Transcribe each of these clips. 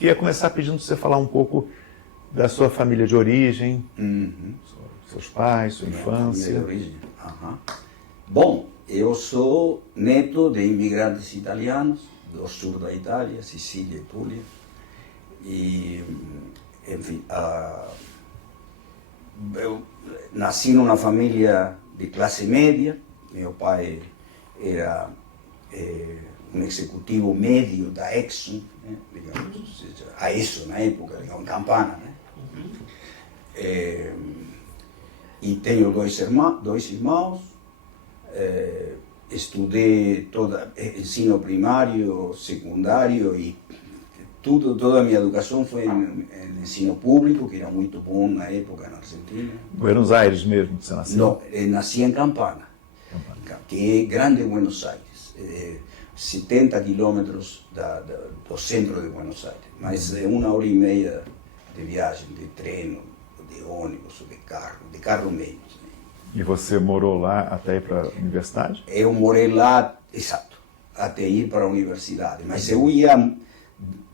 Ia começar pedindo para você falar um pouco da sua família de origem, seus pais, sua infância. Família de origem. Bom, eu sou neto de imigrantes italianos do sul da Itália, Sicília e Puglia. E, enfim, eu nasci numa família de classe média. Meu pai era um executivo médio da Exxon, né, digamos, ou seja, a Exxon na época, digamos, Campana, né? E tenho dois irmãos, estudei ensino primário, secundário e toda a minha educação foi em ensino público, que era muito bom na época na Argentina. Buenos Aires mesmo, você nasceu? Não, nasci em Campana, que é grande Buenos Aires, 70 quilômetros do centro de Buenos Aires, mas é 1h30 de viagem, de trem, de ônibus, de carro mesmo. E você morou lá até ir para a universidade? Eu morei lá, exato, até ir para a universidade, mas eu ia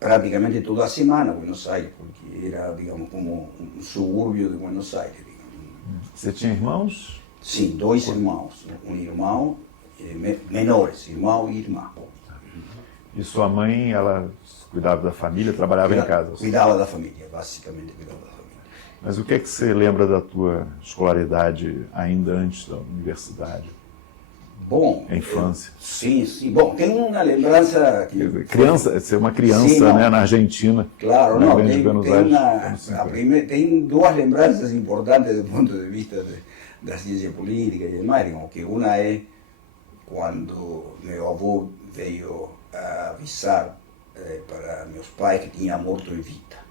praticamente toda semana a Buenos Aires, porque era, digamos, como um subúrbio de Buenos Aires. Digamos. Você tinha irmãos? Sim, dois irmãos, um irmão, menores, irmão e irmã. E sua mãe, ela cuidava da família, trabalhava em casa? Cuidava da família, basicamente cuidava da família. Mas o que é que você lembra da tua escolaridade ainda antes da universidade? Bom, a infância. Sim. Bom, tem uma lembrança que ser uma criança, sim, né, na Argentina. Claro, não, tem duas lembranças importantes do ponto de vista da ciência política e demais, que uma é quando meu avô veio avisar para meus pais que tinha morto Evita.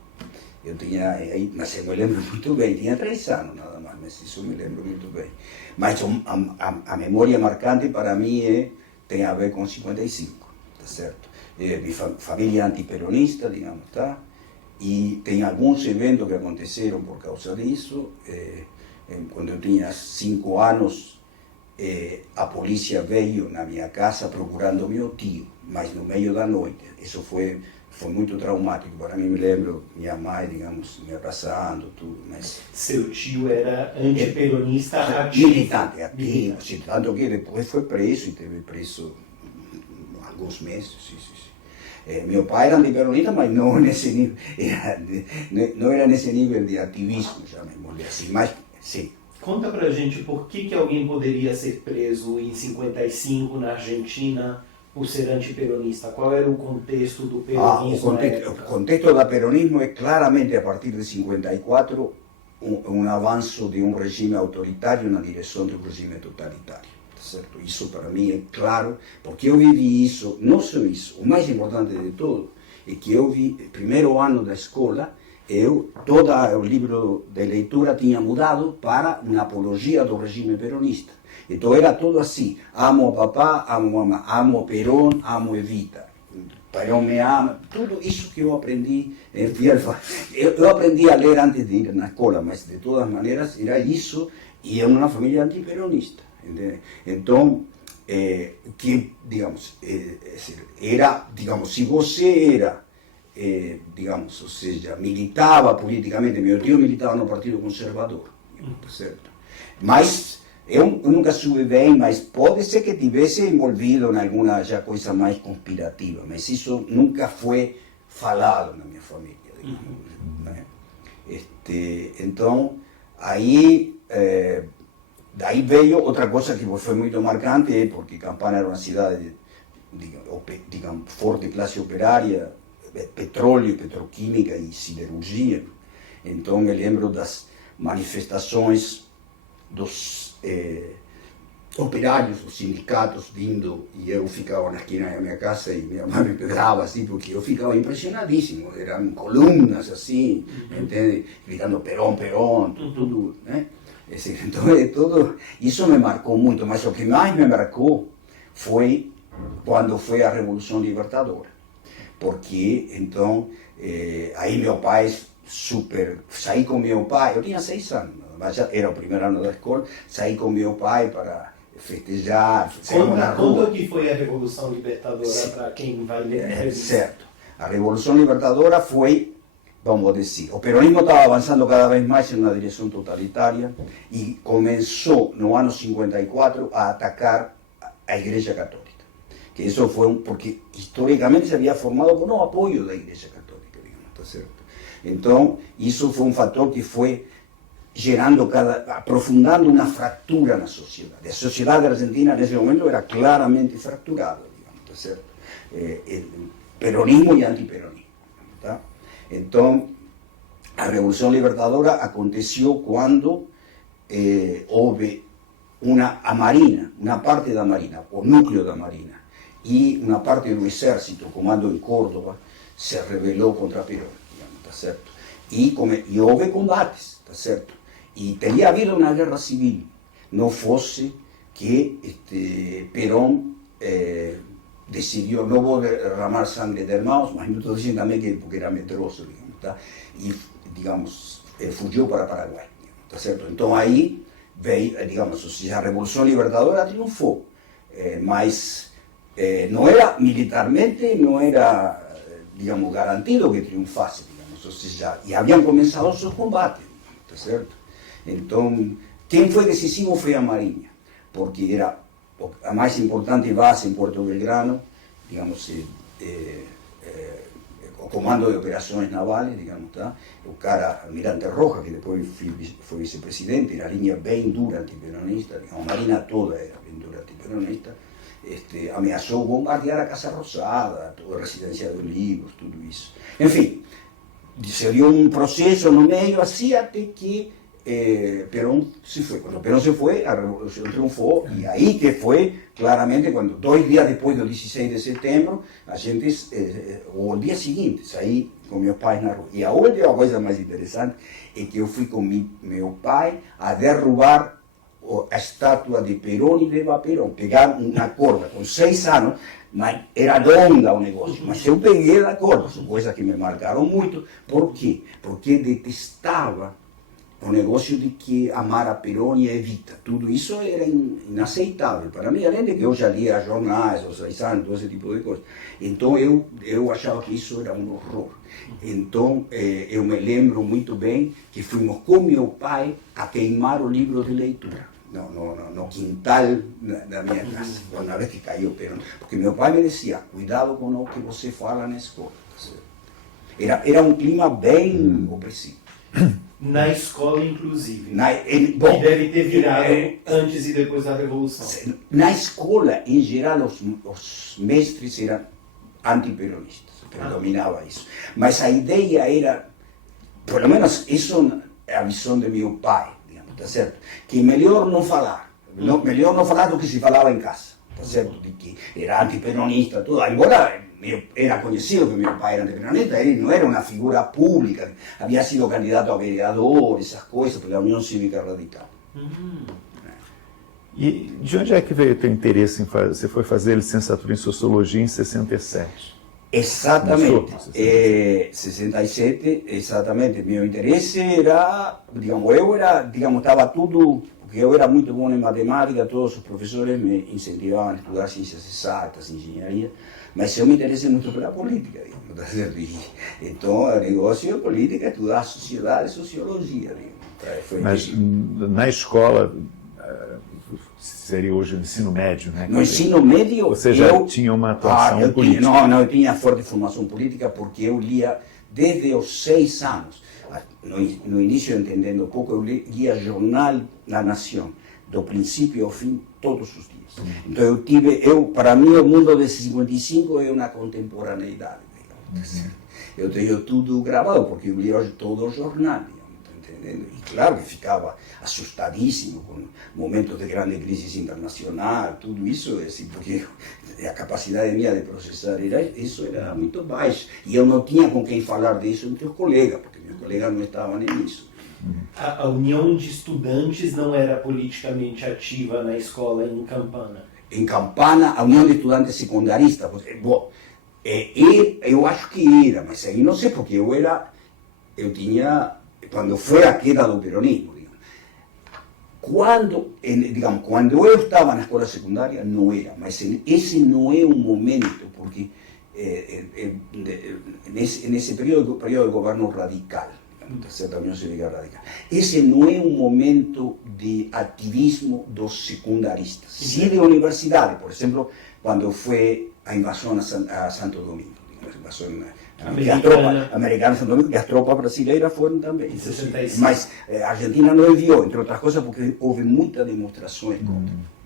Eu tinha, mas eu me lembro muito bem, tinha 3 anos nada mais, mas isso me lembro muito bem. Mas a memória marcante para mim tem a ver com 55, tá certo? Minha família antiperonista, digamos, tá? E tem alguns eventos que aconteceram por causa disso. Quando eu tinha 5 anos, a polícia veio na minha casa procurando meu tio, mas no meio da noite. Isso foi muito traumático para mim. Me lembro minha mãe, digamos, me abraçando, tudo. Mas seu tio era antiperonista ativo? Militante, ativo, sim, tanto que depois foi preso e teve preso alguns meses. Sim. Meu pai era antiperonista, mas não nesse nível, não era nesse nível de ativismo, chamemos assim, mas sim. Conta pra gente por que alguém poderia ser preso em 55 na Argentina por ser antiperonista. Qual era o contexto do peronismo? O contexto do peronismo é claramente, a partir de 54, um avanço de um regime autoritário na direção de um regime totalitário. Certo? Isso para mim é claro, porque eu vivi isso, não só isso, o mais importante de tudo é que eu vi, primeiro ano da escola, todo o livro de leitura tinha mudado para uma apologia do regime peronista. Então era tudo assim, amo o papá, amo a mamãe, amo Perón, amo Evita. Perón me ama, tudo isso que eu aprendi, eu aprendi a ler antes de ir na escola, mas de todas maneiras era isso, e eu numa família antiperonista. Entende? Então, que, digamos, era, digamos, se você era, digamos, ou seja, militava politicamente, meu tio militava no Partido Conservador, certo? Mas eu nunca soube bem, mas pode ser que tivesse envolvido em alguma já coisa mais conspirativa, mas isso nunca foi falado na minha família, digamos, né? Então, aí, daí veio outra coisa que foi muito marcante, porque Campana era uma cidade, digamos, forte classe operária, petróleo, petroquímica e siderurgia. Então eu lembro das manifestações dos operários, dos sindicatos vindo, e eu ficava na esquina da minha casa e minha mãe me pegava assim, porque eu ficava impressionadíssimo. Eram colunas assim, entende? Gritando Perón, Perón, tudo, né? Então, tudo isso me marcou muito, mas o que mais me marcou foi quando foi a Revolução Libertadora. Porque, então, aí meu pai, saí com meu pai, eu tinha 6 anos, mas já era o primeiro ano da escola, saí com meu pai para festejar, Conta o que foi a Revolução Libertadora para quem vai ler. Certo. A Revolução Libertadora foi, vamos dizer, o peronismo estava avançando cada vez mais em uma direção totalitária e começou no ano 54 a atacar a Igreja Católica. Que isso foi porque historicamente se havia formado com o apoio da Igreja Católica, digamos, tá certo? Então, isso foi um fator que foi gerando aprofundando uma fratura na sociedade. A sociedade argentina nesse momento era claramente fraturada, digamos, tá certo? Peronismo e antiperonismo, tá? Então, a Revolução Libertadora aconteceu quando houve a Marina, uma parte da Marina, o núcleo da Marina, e uma parte do Exército, o comando em Córdoba, se rebelou contra Perón, digamos, tá certo? E houve combates, tá certo? E teria havido uma guerra civil, não fosse que Perón decidiu, não vou derramar sangue de irmãos, mas não estou dizendo também que porque era medroso, digamos, tá? E, digamos, fugiu para Paraguai, digamos, tá certo? Então aí veio, digamos, ou seja, a Revolução Libertadora triunfou, mas não era militarmente, não era, digamos, garantido que triunfasse, digamos, ou seja, e haviam começado os combates, tá certo? Então, quem foi decisivo foi a Marinha, porque era a mais importante base em Puerto Belgrano, digamos, o comando de operações navais, digamos, tá? O cara, Almirante Rojas, que depois foi vice-presidente, era a linha bem dura antiperonista, a Marina toda era bem dura antiperonista, ameaçou bombardear a Casa Rosada, toda a Residência dos Livros, tudo isso. Enfim, se deu um processo no meio assim até que Perón se foi. Quando Perón se foi, a Revolução triunfou, e aí que foi, claramente, quando 2 dias depois do 16 de setembro, a gente, o dia seguinte, saí com meus pais na rua. E a outra coisa mais interessante é que eu fui com meu pai a derrubar a estátua de Perón e de Eva Perón. Pegar uma corda com 6 anos, mas era longa o negócio, mas eu peguei da corda, são coisas que me marcaram muito. Por quê? Porque detestava o negócio de que amar a Perón e a Evita, tudo isso era inaceitável para mim, além de que eu já lia jornais, os Aizan, todo esse tipo de coisa. Então eu achava que isso era um horror. Então eu me lembro muito bem que fomos com meu pai a queimar o livro de leitura no quintal da minha casa, uma vez que caiu Perón, porque meu pai me dizia, cuidado com o que você fala na escola. Era um clima bem opressivo. Na escola, inclusive. Bom, que deve ter virado antes e depois da Revolução. Na escola, em geral, os mestres eram antiperonistas, predominava isso. Mas a ideia era, pelo menos isso é a visão de meu pai, digamos, tá certo? Que melhor não falar, melhor não falar do que se falava em casa, tá certo? De que era antiperonista, tudo, embora era conhecido que meu pai era antiperonista, ele não era uma figura pública, havia sido candidato a vereador, essas coisas, pela União Cívica Radical. E de onde é que veio o teu interesse em fazer? Você foi fazer licenciatura em Sociologia em 67? Exatamente. 67, exatamente. Meu interesse era, digamos, estava tudo, porque eu era muito bom em matemática, todos os professores me incentivavam a estudar ciências exatas, engenharia, mas eu me interessei muito pela política, digamos, tá certo? Então, o negócio de política é estudar sociedade e sociologia, digamos. Mas na escola, seria hoje o ensino médio, né? No ensino médio, você já tinha uma atuação política? Eu tinha forte formação política porque eu lia desde os 6 anos. No início, entendendo pouco, eu lia jornal La Nación, do princípio ao fim, todos os dias. Então para mim, o mundo de 55 é uma contemporaneidade, digamos. Eu tenho tudo gravado, porque eu lia todo o jornal, digamos, e claro que ficava assustadíssimo com momentos de grande crise internacional, tudo isso, assim, porque a capacidade minha de processar isso era muito baixa. E eu não tinha com quem falar disso entre os colegas, porque meus colegas não estavam nem nisso. A União de Estudantes não era politicamente ativa na escola em Campana? Em Campana, a União de Estudantes Secundaristas, bom, eu acho que era, mas aí não sei, porque eu tinha, quando foi a queda do peronismo, quando eu estava na escola secundária, não era, mas esse não é um momento, porque nesse período de governo radical, da União Cívica Radical. Esse não é um momento de ativismo dos secundaristas. Sim, de universidade, por exemplo, quando foi a invasão a Santo Domingo, a invasão americana a Santo Domingo, e as tropas brasileiras foram também. Em 65. Mas a Argentina não enviou, entre outras coisas, porque houve muitas demonstrações contra.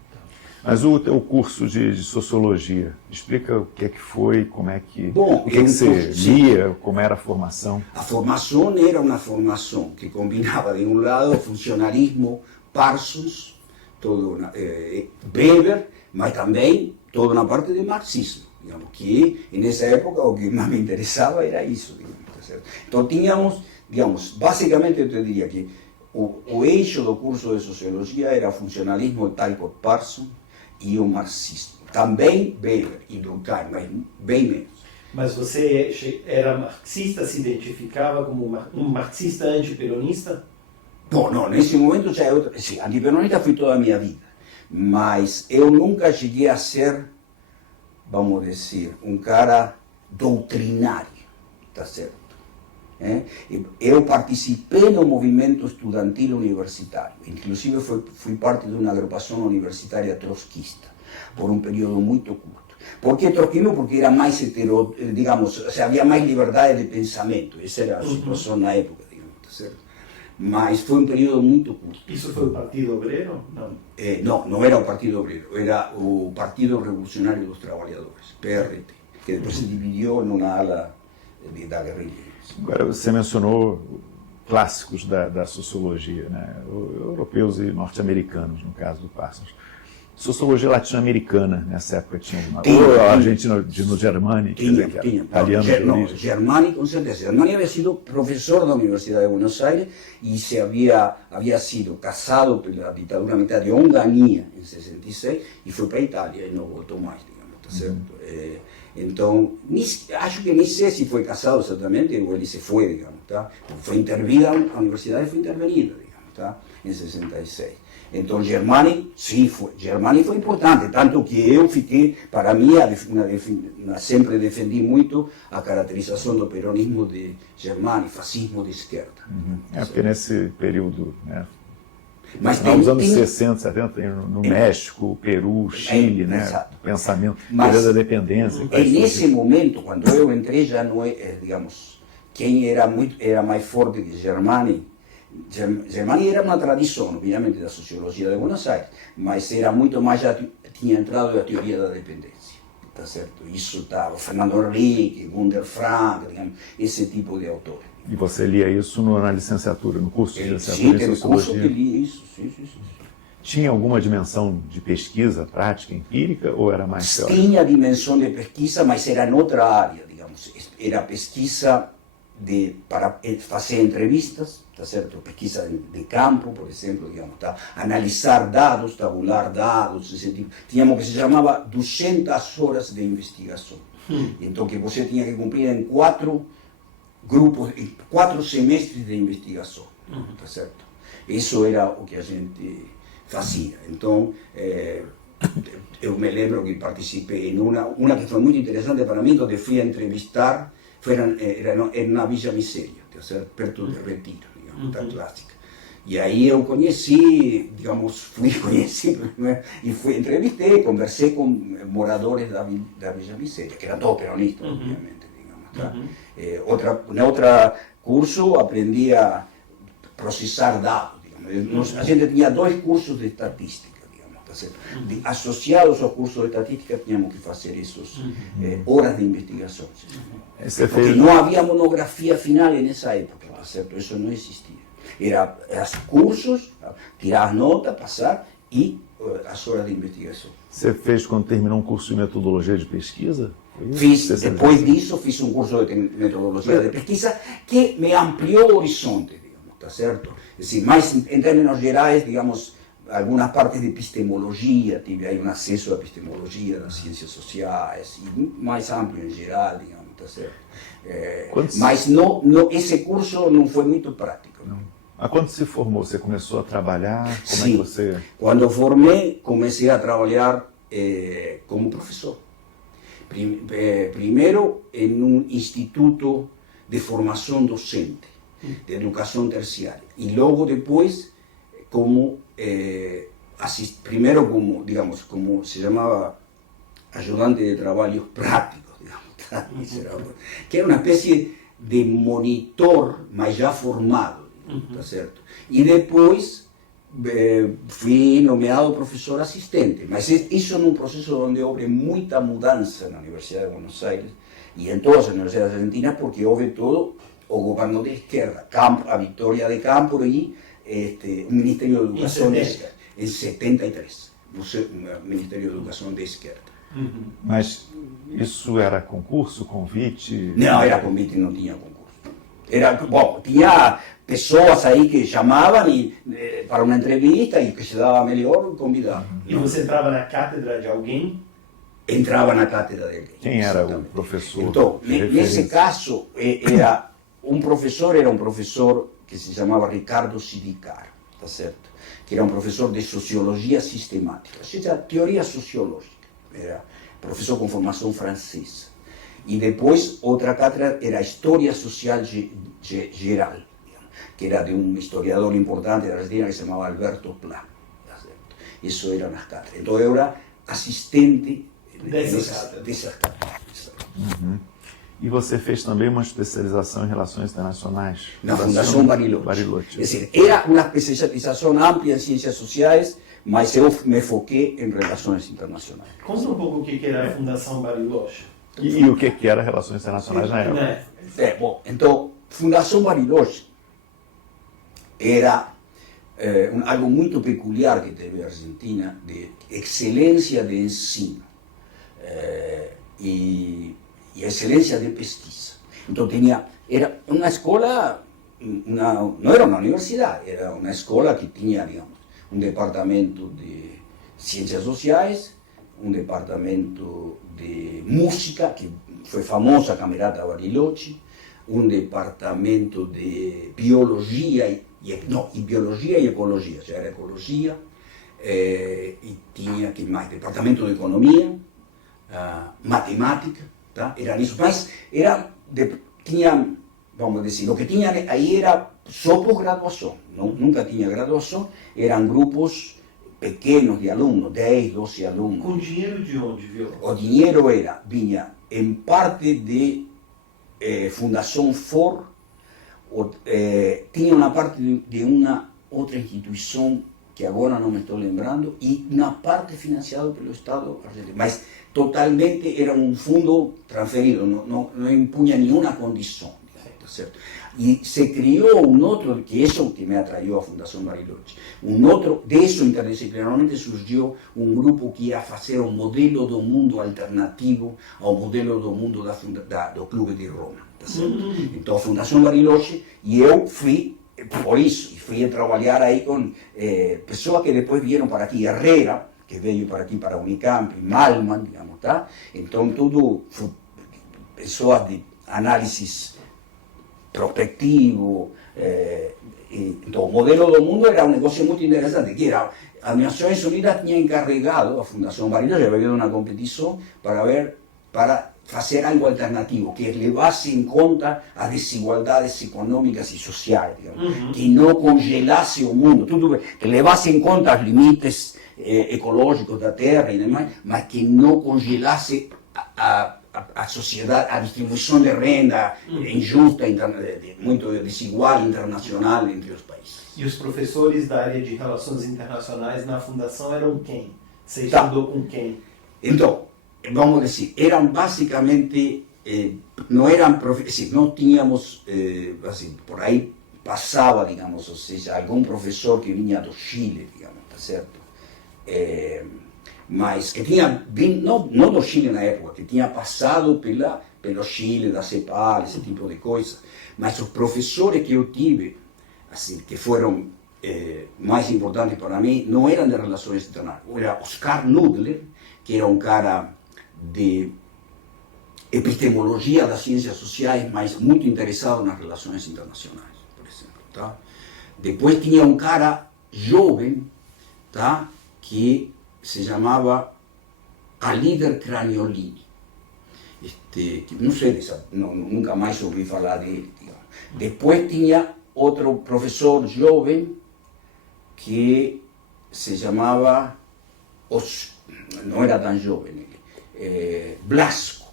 Mas o teu curso de sociologia, explica o que foi, como é que, Bom, o que você lia, como era a formação? A formação era uma formação que combinava, de um lado, funcionalismo, Parsons, Weber, mas também toda uma parte de marxismo, digamos, que nessa época o que mais me interessava era isso. Digamos, tá certo? Então tínhamos, digamos, basicamente eu te diria que o eixo do curso de sociologia era funcionalismo tal por Parsons e o marxismo. Também Weber e Durkheim, mas bem menos. Mas você era marxista, se identificava como um marxista antiperonista? Bom, não, nesse momento já é outra. Sim, antiperonista fui toda a minha vida, mas eu nunca cheguei a ser, vamos dizer, um cara doutrinário, tá certo? Eu participei no movimento estudantil universitário, inclusive fui parte de uma agrupação universitária trotskista, por um período muito curto. Por que trotskismo? Porque era mais digamos, havia mais liberdade de pensamento, essa era a situação na época, digamos, tá certo? Mas foi um período muito curto. Isso foi o Partido Obrero? Não. Não era o Partido Obrero, era o Partido Revolucionário dos Trabalhadores, PRT, que depois se dividiu numa ala da guerrilha. Agora, você mencionou clássicos da sociologia, né? Europeus e norte-americanos, no caso do Parsons. Sociologia latino-americana, nessa época, tinha uma. Ou a Argentina no Germani, tinha. Italiano de origem. Germani, com certeza. Germani havia sido professor da Universidade de Buenos Aires e havia sido casado pela ditadura militar de Onganía, em 66, e foi para a Itália e não voltou mais, digamos, tá certo? Então, acho que nem sei se foi casado exatamente, ou ele se foi, digamos, tá? Foi intervida, a universidade foi intervenida, digamos, tá? Em 66. Então, Germani, sim, Germani foi importante, tanto que eu fiquei, para mim, sempre defendi muito a caracterização do peronismo de Germani, fascismo de esquerda. Porque nesse período, né? Mas nos anos 60, 70, no México, Peru, Chile, né? Exato. Pensamento Mas da dependência. nesse momento, quando eu entrei, já não é, digamos, quem era mais forte que Germani. Germani era uma tradição, obviamente, da sociologia de Buenos Aires, mas era muito mais, já tinha entrado a teoria da dependência, tá certo? Isso estava, Fernando Henrique, Gunder Frank, digamos, esse tipo de autores. E você lia isso na licenciatura, no curso de licenciatura em sociologia? Sim, curso que lia isso, sim. Tinha alguma dimensão de pesquisa, prática, empírica, ou era mais teórica? Tinha dimensão de pesquisa, mas era em outra área, digamos. Era pesquisa para fazer entrevistas, tá certo? Pesquisa de campo, por exemplo, digamos, tá? Analisar dados, tabular dados, esse tipo. Tínhamos que se chamava 200 horas de investigação. Então, que você tinha que cumprir em 4 grupos, em 4 semestres de investigação, tá certo? Isso era o que a gente fazia. Então, eu me lembro que participei em uma que foi muito interessante para mim, onde fui a entrevistar, era na Villa Miseria, tá certo? Perto de Retiro, digamos, da clássica. E aí eu conheci, digamos, né? E entrevistei, conversei com moradores da Villa Miseria, que eram todos peronistas, obviamente, digamos, tá? No outro curso aprendi a processar dados, digamos. A gente tinha 2 cursos de estatística, digamos, tá certo? Associados ao curso de estatística, tínhamos que fazer essas horas de investigação. Porque não havia monografia final nessa época, tá certo? Isso não existia. Era cursos, tirar as notas, passar e as horas de investigação. Você fez quando terminou um curso de metodologia de pesquisa? Depois disso, fiz um curso de metodologia de pesquisa que me ampliou o horizonte, digamos, tá certo? Assim, mais em termos gerais, digamos, algumas partes de epistemologia, tive aí um acesso à epistemologia das ciências sociais, e mais amplo em geral, digamos, tá certo? Mas esse curso não foi muito prático. Não. Mas quando se formou, você começou a trabalhar? Como Sim, é que você... Quando formei, comecei a trabalhar como professor. Primeiro em um instituto de formação docente, de educação terciária, e logo depois como primeiro como, digamos, como se chamava ajudante de trabalhos práticos, digamos, que era uma espécie de monitor, mas já formado, tá certo? E depois fui nomeado professor assistente, mas isso num processo onde houve muita mudança na Universidade de Buenos Aires e em todas as universidades argentinas, porque houve todo o governo de esquerda, a Victoria de Campos e o Ministério de Educação de esquerda, em 73, o Ministério de Educação de esquerda. Mas isso era concurso, convite? Não, era convite, não tinha concurso. Bom, tinha pessoas aí que chamavam para uma entrevista e que se dava melhor, convidavam. E você entrava na cátedra de alguém? Entrava na cátedra dele. Quem era o professor? Então, nesse caso, era um professor que se chamava Ricardo Sidicar, tá certo? Que era um professor de sociologia sistemática, ou seja, teoria sociológica. Era professor com formação francesa. E depois, outra cátedra era História Social Geral, que era de um historiador importante da Argentina que se chamava Alberto Pla. Tá certo? Isso era nas cátedras. Então, eu era assistente dessas cátedras. E você fez também uma especialização em relações internacionais? Na Fundação Bariloche. É dizer, era uma especialização ampla em ciências sociais, mas eu me foquei em relações internacionais. Conta um pouco o que era a Fundação Bariloche. E o que era relações internacionais na época? Bom, então, Fundação Bariloche era algo muito peculiar que teve a Argentina, de excelência de ensino e excelência de pesquisa. Então, era uma escola, não era uma universidade, era uma escola que tinha, digamos, um departamento de ciências sociais, um departamento de música, que foi famosa a Camerata Bariloche, um departamento de biologia biologia e ecologia, já era ecologia, e tinha que mais departamento de economia, matemática, tá? Era isso, mas tinha, vamos dizer, o que tinha aí era só pós-graduação, nunca tinha graduação, eram grupos pequenos de alunos, 10, 12 alunos. Com dinheiro de onde, viu? O dinheiro vinha em parte de Fundação FOR, tinha uma parte de uma outra instituição que agora não me estou lembrando, e uma parte financiada pelo Estado argentino. Mas totalmente era um fundo transferido, não impunha nenhuma condição. Tá certo? E se criou um outro, que isso que me atraiu à Fundação Bariloche, disso interdisciplinarmente surgiu um grupo que ia fazer um modelo do mundo alternativo ao modelo do mundo do Clube de Roma. Tá certo? Então a Fundação Bariloche, e eu fui, por isso, e fui a trabalhar aí com pessoas que depois vieram para aqui, Herrera, que veio para aqui para a Unicamp, Malman, digamos, tá? Então tudo pessoas de análisis prospectivo. Então, o modelo do mundo era um negócio muito interessante, que era, as Nações Unidas tinha encarregado a Fundação Bariloche, havia uma competição para fazer algo alternativo, que levasse em conta as desigualdades econômicas e sociais, digamos, que não congelasse o mundo, que levasse em conta os limites ecológicos da Terra e demais, mas que não congelasse a sociedade, a distribuição de renda injusta, muito desigual internacional entre os países. E os professores da área de relações internacionais na fundação eram quem? Você estudou com quem? Então, vamos dizer, eram basicamente, não eram professores, não tínhamos, assim, por aí passava, digamos, ou seja, algum professor que vinha do Chile, digamos, tá certo? Mas que tinha vindo, não do Chile na época, que tinha passado pelo Chile, da CEPAL, esse tipo de coisa. Mas os professores que eu tive, assim, que foram mais importantes para mim, não eram de relações internacionais. Era Oscar Nudler, que era um cara de epistemologia das ciências sociais, mas muito interessado nas relações internacionais, por exemplo. Tá? Depois tinha um cara jovem, tá? Que se chamava Alider Craniolini, que não sei, nunca mais ouvi falar dele. Digamos. Depois tinha outro professor jovem que se chamava, não era tão jovem, Blasco.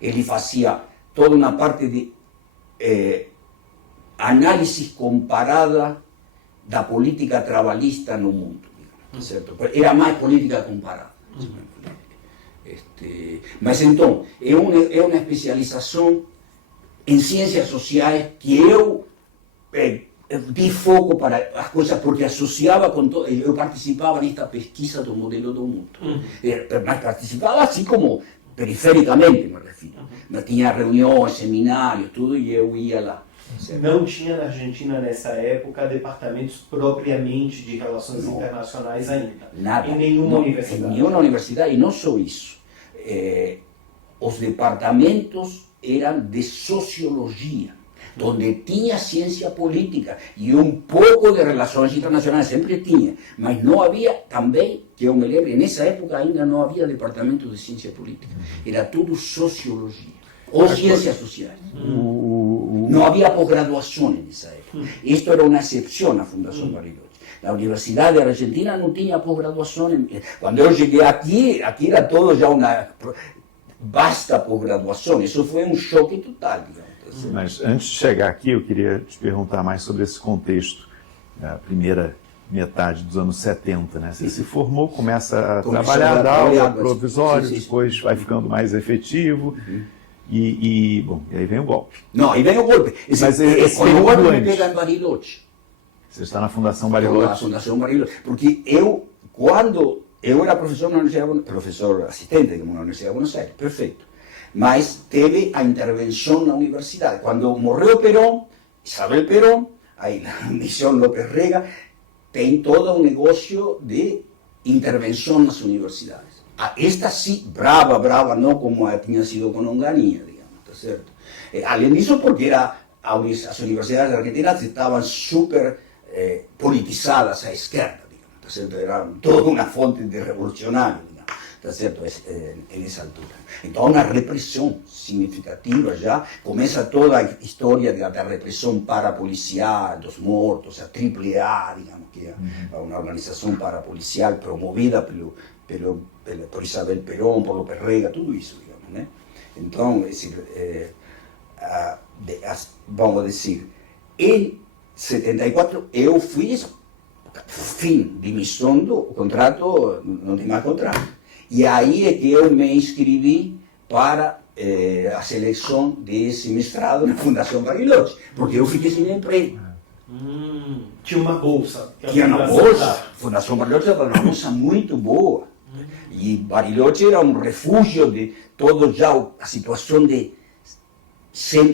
Ele fazia toda uma parte de análise comparada da política trabalhista no mundo, certo? Era mais política comparada. Mas então, é uma especialização em ciências sociais que eu di foco para as coisas, porque associava com todo, eu participava nesta pesquisa do modelo do mundo. Mas participava assim como perifericamente, me refiro. Mas tinha reuniões, seminários, tudo, e eu ia lá. Não tinha na Argentina, nessa época, departamentos propriamente de relações internacionais ainda? Nada. Em nenhuma universidade? Em nenhuma universidade, e não só isso. Os departamentos eram de sociologia, onde tinha ciência política e um pouco de relações internacionais, sempre tinha, mas não havia também, que eu me lembro, nessa época ainda não havia departamento de ciência política, era tudo sociologia, ou ciências sociais. Não havia pós-graduações nessa época. Isto era uma exceção na Fundação Bariloche. A Universidade Argentina não tinha pós-graduação. Quando eu cheguei aqui era todo já uma vasta pós-graduação. Isso foi um choque total, digamos. Mas antes de chegar aqui, eu queria te perguntar mais sobre esse contexto, a primeira metade dos anos 70, né? Você se formou, começa a trabalhar, dar aula provisório, depois vai ficando mais efetivo. E aí vem o golpe. Não, aí vem o golpe. Mas quando o golpe me pega em Bariloche. Você está na Fundação Bariloche? Na Fundação Bariloche. Porque quando eu era professor na Universidade, professor assistente na Universidade de Buenos Aires, perfeito. Mas teve a intervenção na universidade. Quando morreu Perón, Isabel Perón, aí na missão López Rega, tem todo um negócio de intervenção nas universidades. Esta sim, brava, não como tinha sido com Onganía, digamos, tá certo? Além disso, porque as universidades argentinas estavam super politizadas à esquerda, digamos, tá certo? Era toda uma fonte de revolucionários, digamos, tá certo? Nessa altura. Então, uma repressão significativa já, começa toda a história da repressão parapolicial, dos mortos, a AAA, digamos, que é uma organização parapolicial promovida por Isabel Perón, por López Rega, tudo isso, digamos, né? Então, vamos dizer, em 74 eu fiz fim de missão do contrato, não tinha mais contrato. E aí é que eu me inscrevi para a seleção desse mestrado na Fundação Bariloche, porque eu fiquei sem emprego. Tinha uma bolsa. Tinha uma bolsa. A Fundação Bariloche era uma bolsa muito boa. E Bariloche era um refúgio de todo já a situação de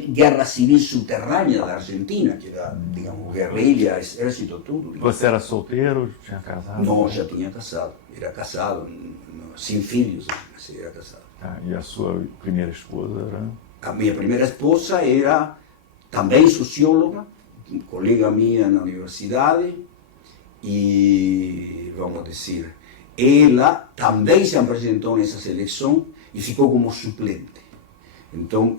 guerra civil subterrânea da Argentina, que era, digamos, guerrilha, exército, tudo. Você era solteiro, tinha casado? Não, já tinha casado. Era casado, sem filhos, mas era casado. E a sua primeira esposa era? A minha primeira esposa era também socióloga, colega minha na universidade, e, vamos dizer, ela também se apresentou nessa seleção e ficou como suplente. Então,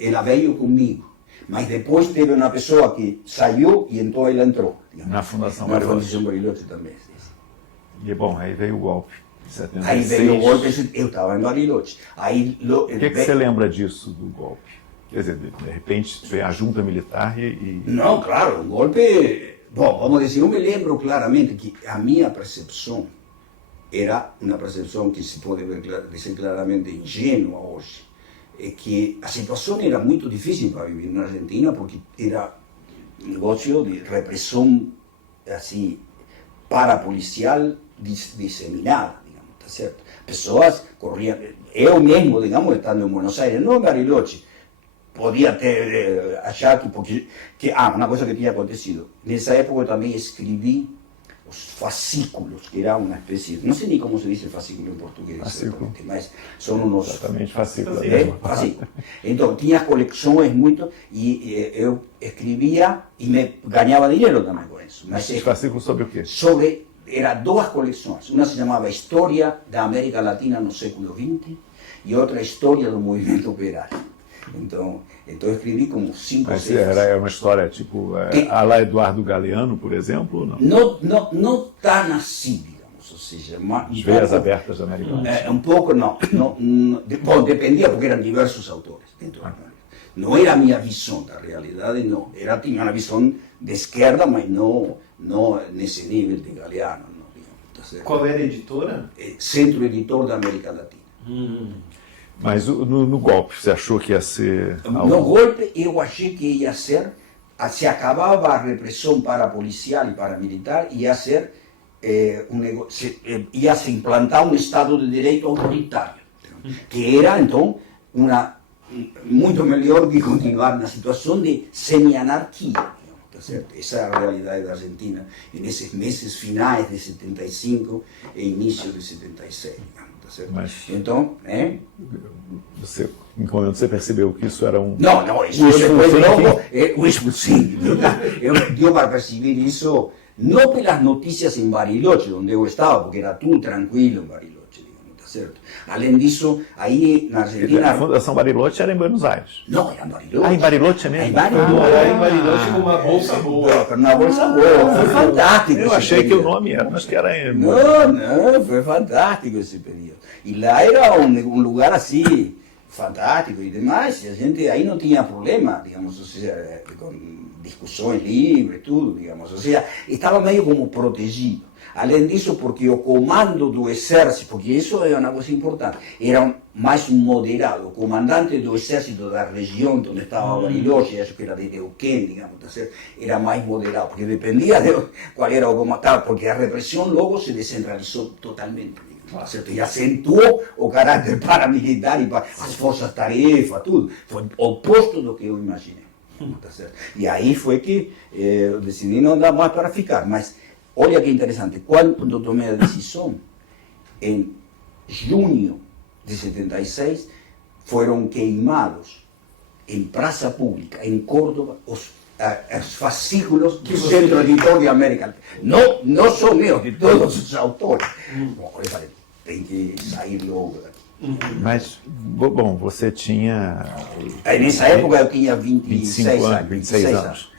ela veio comigo. Mas depois teve uma pessoa que saiu e então ela entrou. Digamos, na Fundação Bariloche. Bariloche. Na Fundação Bariloche também. E, bom, aí veio o golpe. 76. Aí veio o golpe, eu estava em Bariloche. O que você lembra disso, do golpe? Quer dizer, de repente, veio a junta militar e... Não, claro, o golpe... Bom, vamos dizer, eu me lembro claramente que a minha percepção era uma percepção que se pode dizer claramente ingênua hoje. É que a situação era muito difícil para viver na Argentina, porque era um negócio de repressão assim, parapolicial disseminada, digamos, tá certo? Pessoas corriam, eu mesmo, digamos, estando em Buenos Aires, não em Bariloche, podia ter achar uma coisa que tinha acontecido. Nessa época eu também escrevi os fascículos, que era uma espécie, não sei nem como se diz fascículo em português, mas são uns... Exatamente, fascículo. Fascículo. Então, tinha coleções muito, e eu escrevia e me ganhava dinheiro também com isso. Mas fascículos sobre o quê? Sobre eram duas coleções. Uma se chamava História da América Latina no século XX e outra História do Movimento Operário. Então eu escrevi como 5 ou 6. Era uma história tipo a lá Eduardo Galeano, por exemplo, ou não? Não tan assim, digamos, ou seja, As Veias Abertas da América Latina. um pouco não. Bom, dependia porque eram diversos autores dentro da América. Não era a minha visão da realidade, não. Tinha uma visão de esquerda, mas não nesse nível de Galeano. Não, digamos, tá certo? Qual era a editora? Centro Editor da América Latina. Mas no golpe, você achou que ia ser... No golpe, eu achei que ia ser, se acabava a repressão parapolicial e paramilitar, ia ser ia se implantar um Estado de Direito autoritário, que era, então, muito melhor que continuar na situação de semi-anarquia. Tá certo? Essa é a realidade da Argentina nesses meses finais de 75 e início de 76. Tá certo? Mas, então, você, em que momento você percebeu que isso era um... Não, isso depois logo, wishful thinking. Deu para perceber isso, não pelas notícias em Bariloche, onde eu estava, porque era tudo tranquilo em Bariloche, digamos, tá certo? Além disso, aí na Argentina... A Fundação Bariloche era em Buenos Aires. Não, era em Bariloche. Em Bariloche mesmo? Em Bariloche. Era em Bariloche com uma bolsa boa. Uma bolsa boa, foi fantástico. Eu achei que o nome era, mas que era em... Não, foi fantástico esse período. E lá era um lugar assim, fantástico e demais, e a gente aí não tinha problema, digamos, ou seja, com discussões livres, tudo, digamos, ou seja, estava meio como protegido. Além disso, porque o comando do exército, porque isso é uma coisa importante, era mais moderado. O comandante do exército da região onde estava Bariloche, acho que era de Neuquén, digamos, era mais moderado, porque dependia de qual era o comandante, porque a repressão logo se descentralizou totalmente. Certo? E acentuou o caráter paramilitar e as forças-tarefa, tudo. Foi oposto do que eu imaginei. Tá certo? E aí foi que eu decidi não dar mais para ficar. Mas olha que interessante, quando tomei a decisão, em junho de 76, foram queimados em praça pública, em Córdoba, os fascículos do Centro Editor de América Latina. Não são meus, de todos os autores. Bom, eu falei, tem que sair logo daqui. Mas, bom, você tinha... Nessa época eu tinha 26 anos. 26 anos.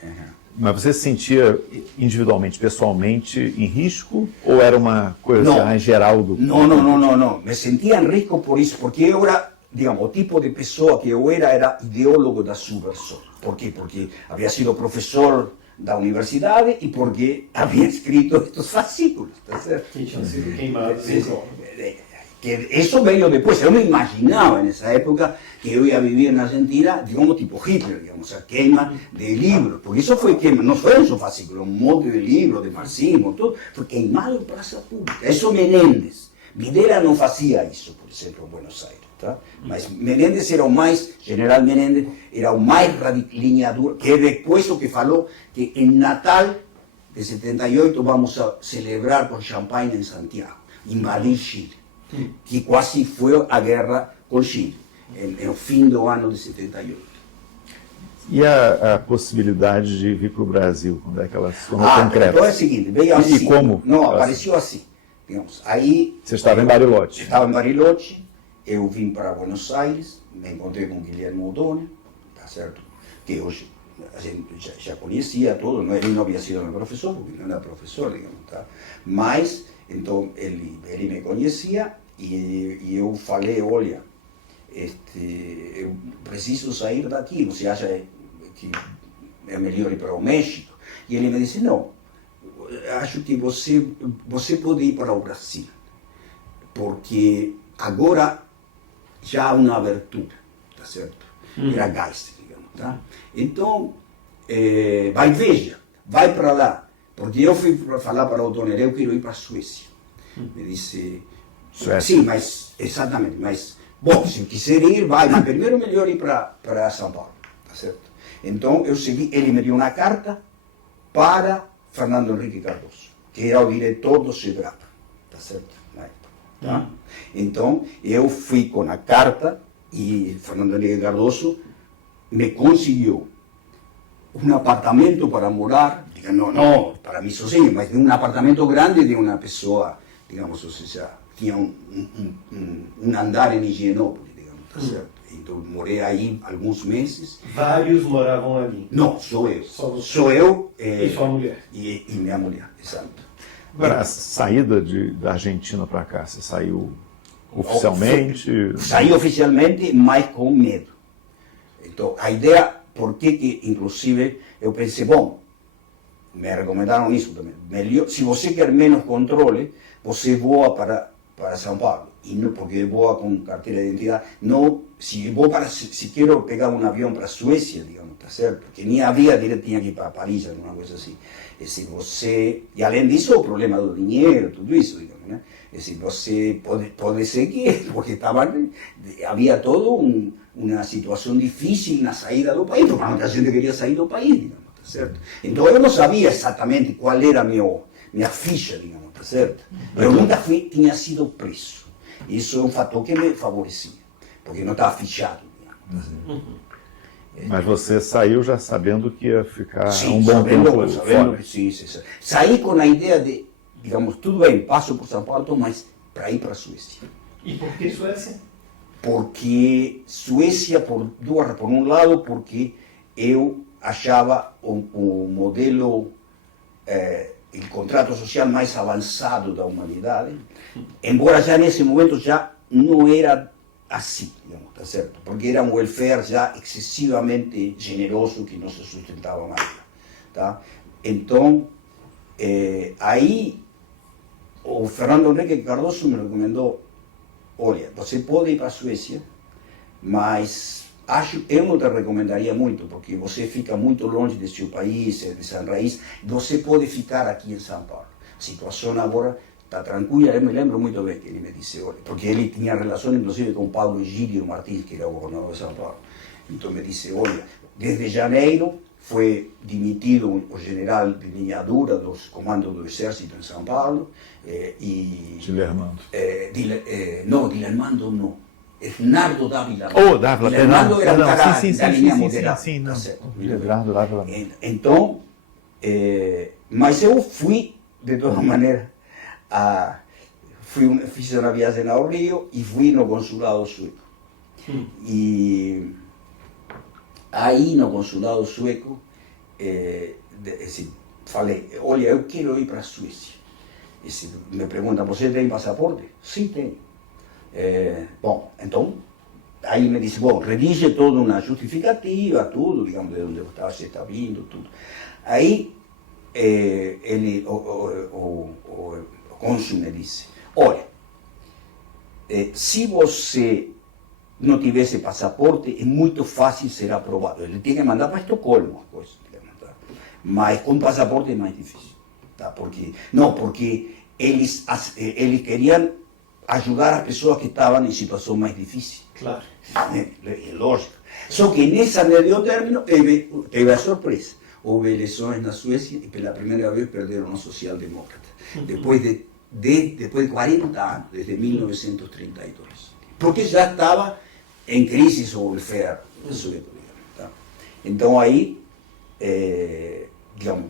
Mas você se sentia individualmente, pessoalmente, em risco? Ou era uma coisa em geral do... Não. Me sentia em risco por isso, porque eu era, digamos, o tipo de pessoa que eu era ideólogo da subversão. Por quê? Porque havia sido professor da universidade e porque havia escrito estes fascículos, tá certo? Que tinham sido queimados. Que isso veio depois. Eu não imaginava nessa época que eu ia viver na Argentina, digamos, tipo Hitler, digamos, a queima de livros. Porque isso foi queima, não foi só fascículo, um monte de livros, de marxismo, tudo, foi queimado em praça pública. Isso Menéndez. Videla não fazia isso, por exemplo, em Buenos Aires. Tá? Mas Menéndez era o mais, General Menéndez, era o mais linha dura, que depois o que falou que em Natal de 78 vamos a celebrar com champanhe em Santiago, invadir Chile, que quase foi a guerra com Chile, no fim do ano de 78. E a possibilidade de vir para o Brasil, quando é que ela se tornou concreta? Então é o seguinte, veio assim. E como? Não, apareceu assim. Digamos, aí... Você estava em Bariloche. Estava em Bariloche. Eu vim para Buenos Aires, me encontrei com Guilherme Ottoni, tá certo? Que hoje a gente já conhecia todo, não, ele não havia sido meu professor, porque não era professor, digamos, tá? Mas, então, ele me conhecia e eu falei, olha, eu preciso sair daqui, você acha que é melhor ir para o México? E ele me disse, não, acho que você pode ir para o Brasil, porque agora já há uma abertura, tá certo? Era gás, digamos, tá? Então, vai para lá, porque eu fui para falar para o Ottoni, eu quero ir para a Suécia. Me disse, Suécia. Sim, mas, exatamente, mas, bom, se quiser ir, vai, mas primeiro melhor ir para São Paulo, tá certo? Então, eu segui, ele me deu uma carta para Fernando Henrique Cardoso, que era o diretor do SEBRAP, tá certo? Tá? Então, eu fui com a carta e Fernando Henrique Cardoso me conseguiu um apartamento para morar, não para mim sozinho, mas de um apartamento grande de uma pessoa, digamos, ou seja, tinha um andar em Higienópolis, digamos, tá certo? Então morei aí alguns meses. Vários moravam ali? Não, sou eu. Só eu e sua mulher? E minha mulher, exato. Agora, a saída da Argentina para cá, você saiu oficialmente? Saí oficialmente, mas com medo. Então, a ideia, porque inclusive eu pensei, bom, me recomendaram isso também. Melhor, se você quer menos controle, você voa para São Paulo. E não, porque voa com carteira de identidade. Não, se quero pegar um avião para a Suécia, digamos, tá certo? Porque nem havia direito, tinha que ir para Paris, alguma coisa assim. E além disso, o problema do dinheiro, tudo isso, digamos, né? Você pode ser que, porque havia toda uma situação difícil na saída do país, porque muita gente queria sair do país, digamos, tá certo? Então eu não sabia exatamente qual era a minha ficha, digamos, tá certo? Eu nunca tinha sido preso. Isso é um fator que me favorecia, porque não estava fichado, digamos, tá certo? Mas você saiu já sabendo que ia ficar sim, um bom tempo fora. Sim. Saí com a ideia de, digamos, tudo bem, passo por São Paulo, mas para ir para a Suécia. E por que Suécia? Porque Suécia, por um lado, porque eu achava o modelo, o contrato social mais avançado da humanidade, embora já nesse momento já não era assim, digamos, tá certo? Porque era um welfare já excessivamente generoso que não se sustentava mais, tá? Então, aí o Fernando Henrique Cardoso me recomendou, olha, você pode ir para a Suécia, mas eu não te recomendaria muito, porque você fica muito longe de seu país, de sua raiz, você pode ficar aqui em São Paulo. A situação agora está tranquila, eu me lembro muito bem que ele me disse, olha, porque ele tinha relação inclusive com Paulo Egídio Martins, que era o governador de São Paulo. Então me disse, olha, desde janeiro foi demitido o general de linha dura dos comandos do Exército em São Paulo, e... Dilermando. Não, Dilermando não. Nardo Dávila. Dávila, Dilermando era um cara da linha moderada. Sim, não. Leonardo Dávila. Então, mas eu fui, de toda maneira, fiz uma viagem ao Rio e fui no consulado sueco. E aí no consulado sueco, falei, olha, eu quero ir para a Suécia. Me pergunta, você tem passaporte? Sim, tenho. Bom, então, aí me disse, bom, redige toda uma justificativa, tudo, digamos, de onde você está vindo, tudo. Aí, o cônsul me disse, olha, se você não tivesse passaporte, é muito fácil ser aprovado. Ele tinha que mandar para Estocolmo as coisas, tá? Mas com passaporte é mais difícil, tá? Porque eles queriam ajudar as pessoas que estavam em situação mais difícil. Claro. É lógico. Só que nessa meio término teve a surpresa. Houve eleições na Suécia e pela primeira vez perderam os social-demócratas. Depois de 40 anos, desde 1932. Porque já estava em crise o welfare sueco. Tá? Então aí, digamos,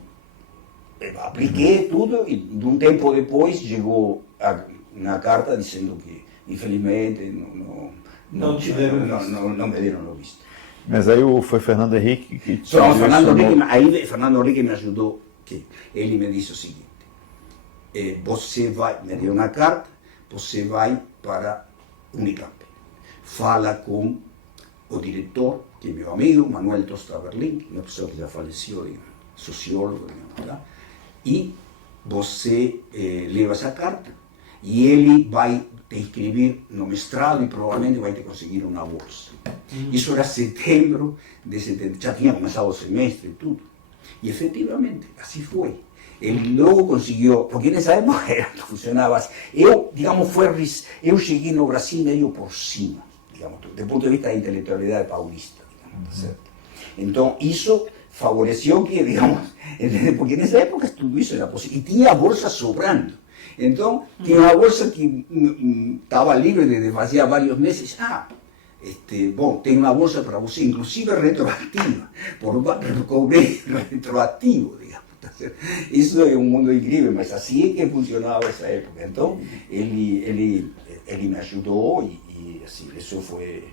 apliquei tudo e de um tempo depois chegou uma carta dizendo que, infelizmente, não me deram o visto. Mas aí foi Fernando Henrique que te Fernando Henrique me ajudou, que ele me disse o seguinte, você vai, me deu uma carta, você vai para Unicamp, fala com o diretor, que é meu amigo, Manuel Tosta Berlin, uma pessoa que já faleceu, sociólogo, tá? E você leva essa carta e ele vai te inscrever no mestrado e provavelmente vai te conseguir uma bolsa. Isso era setembro de 70, já tinha começado o semestre e tudo. E efetivamente, assim foi. Ele logo conseguiu, porque nessa época funcionava assim. Eu cheguei no Brasil meio por cima, digamos, do ponto de vista da intelectualidade paulista, digamos, certo? Então, isso favoreceu que, digamos, porque nessa época tudo isso era possível. E tinha a bolsa sobrando. Então, tinha uma bolsa que estava livre desde fazia vários meses. bom, tem uma bolsa para você, inclusive retroativa, cobrei retroativo, digamos. Isso é um mundo incrível, mas assim é que funcionava essa época. Então, ele me ajudou e assim, isso foi...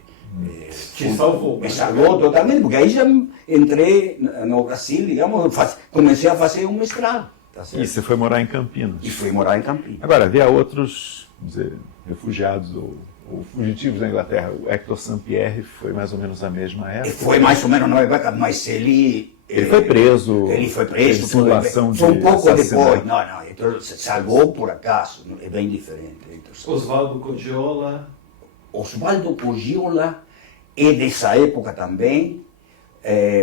Te salvou. Me salvou totalmente, porque aí já entrei no Brasil, digamos, comecei a fazer um mestrado. Tá certo? E você foi morar em Campinas. E fui morar em Campinas. Agora, havia outros, vamos dizer, refugiados ou fugitivos da Inglaterra. O Hector St-Pierre foi mais ou menos a mesma época. Foi mais ou menos na época, mas ele foi preso. Ele foi preso. Simulação foi um pouco assassinato. depois. Não, então se salvou por acaso. É bem diferente. Então, Oswaldo Cogiola. Oswaldo Cogiola é dessa época também,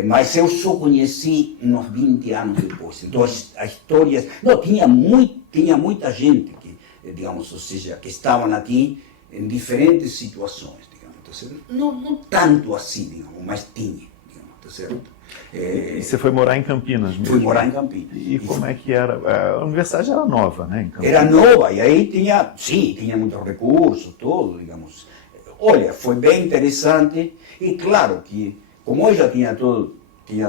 mas eu só conheci uns 20 anos depois. Então as histórias... Não, tinha muita gente que, digamos, ou seja, que estavam aqui em diferentes situações, digamos. Então, não tanto assim, digamos, mas tinha, digamos, tá certo? E você foi morar em Campinas mesmo? Fui morar em Campinas. E como é que era? A universidade era nova, né? Em Campinas. Era nova, e aí tinha muitos recursos, tudo, digamos. Olha, foi bem interessante, e claro que, como eu já tinha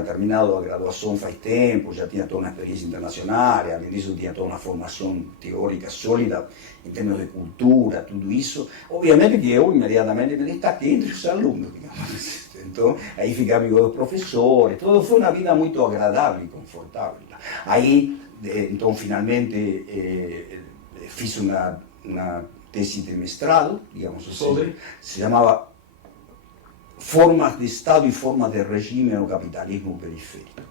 terminado a graduação faz tempo, já tinha toda uma experiência internacional, e além disso tinha toda uma formação teórica sólida em termos de cultura, tudo isso, obviamente que eu imediatamente me destaquei entre os alunos, digamos. Então, aí fiquei amigo dos professores, tudo foi uma vida muito agradável e confortável. Aí, então, finalmente, fiz uma tese de mestrado, digamos assim, se chamava Formas de Estado e Formas de Regime no Capitalismo Periférico.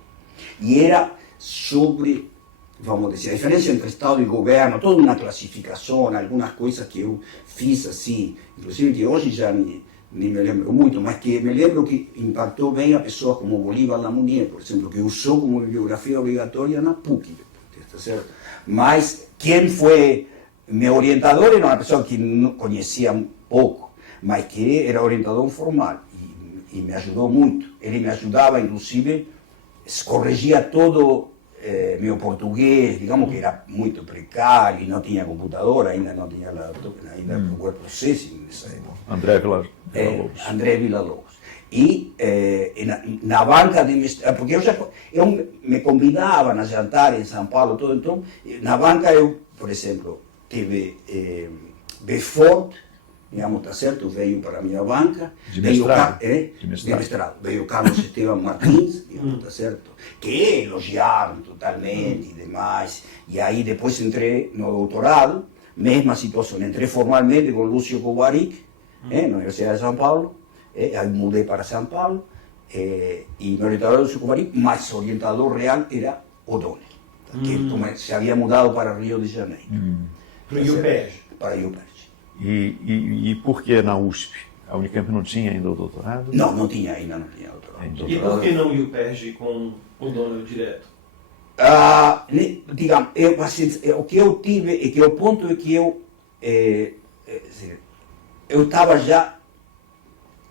E era sobre, vamos dizer, a diferença entre Estado e governo, toda uma classificação, algumas coisas que eu fiz assim, inclusive que hoje já nem me lembro muito, mas que me lembro que impactou bem a pessoas como Bolívar Lamounier, por exemplo, que usou como bibliografia obrigatória na PUC, tá certo? Mas quem foi meu orientador era uma pessoa que não conhecia pouco, mas que era orientador formal e me ajudou muito. Ele me ajudava, inclusive, corrigia todo meu português, digamos que era muito precário e não tinha computador, ainda não tinha ainda word processing nessa época. André Villa-Lobos. André Villa-Lobos. E na banca de mestrado, porque eu me convidava a jantar em São Paulo, todo, então, na banca eu, por exemplo, tive Beaufort, digamos, tá certo, veio para a minha banca. De mestrado? De mestrado. Veio Carlos Esteban Martins, digamos, tá certo, que elogiaram totalmente e demais. E aí depois entrei no doutorado, mesma situação, entrei formalmente com Lúcio Kovarik, na Universidade de São Paulo, aí mudei para São Paulo, e meu orientador era Lúcio Kovarik, mas o orientador real era O'Donnell, que se havia mudado para Rio de Janeiro. Para o IUPERJ. Para o IUPERJ. E por que na USP? A Unicamp não tinha ainda o doutorado? Não tinha ainda, não tinha doutorado. E por que não o IUPERJ com o O'Donnell direto? Digamos, o que eu tive, é que o ponto é que eu estava já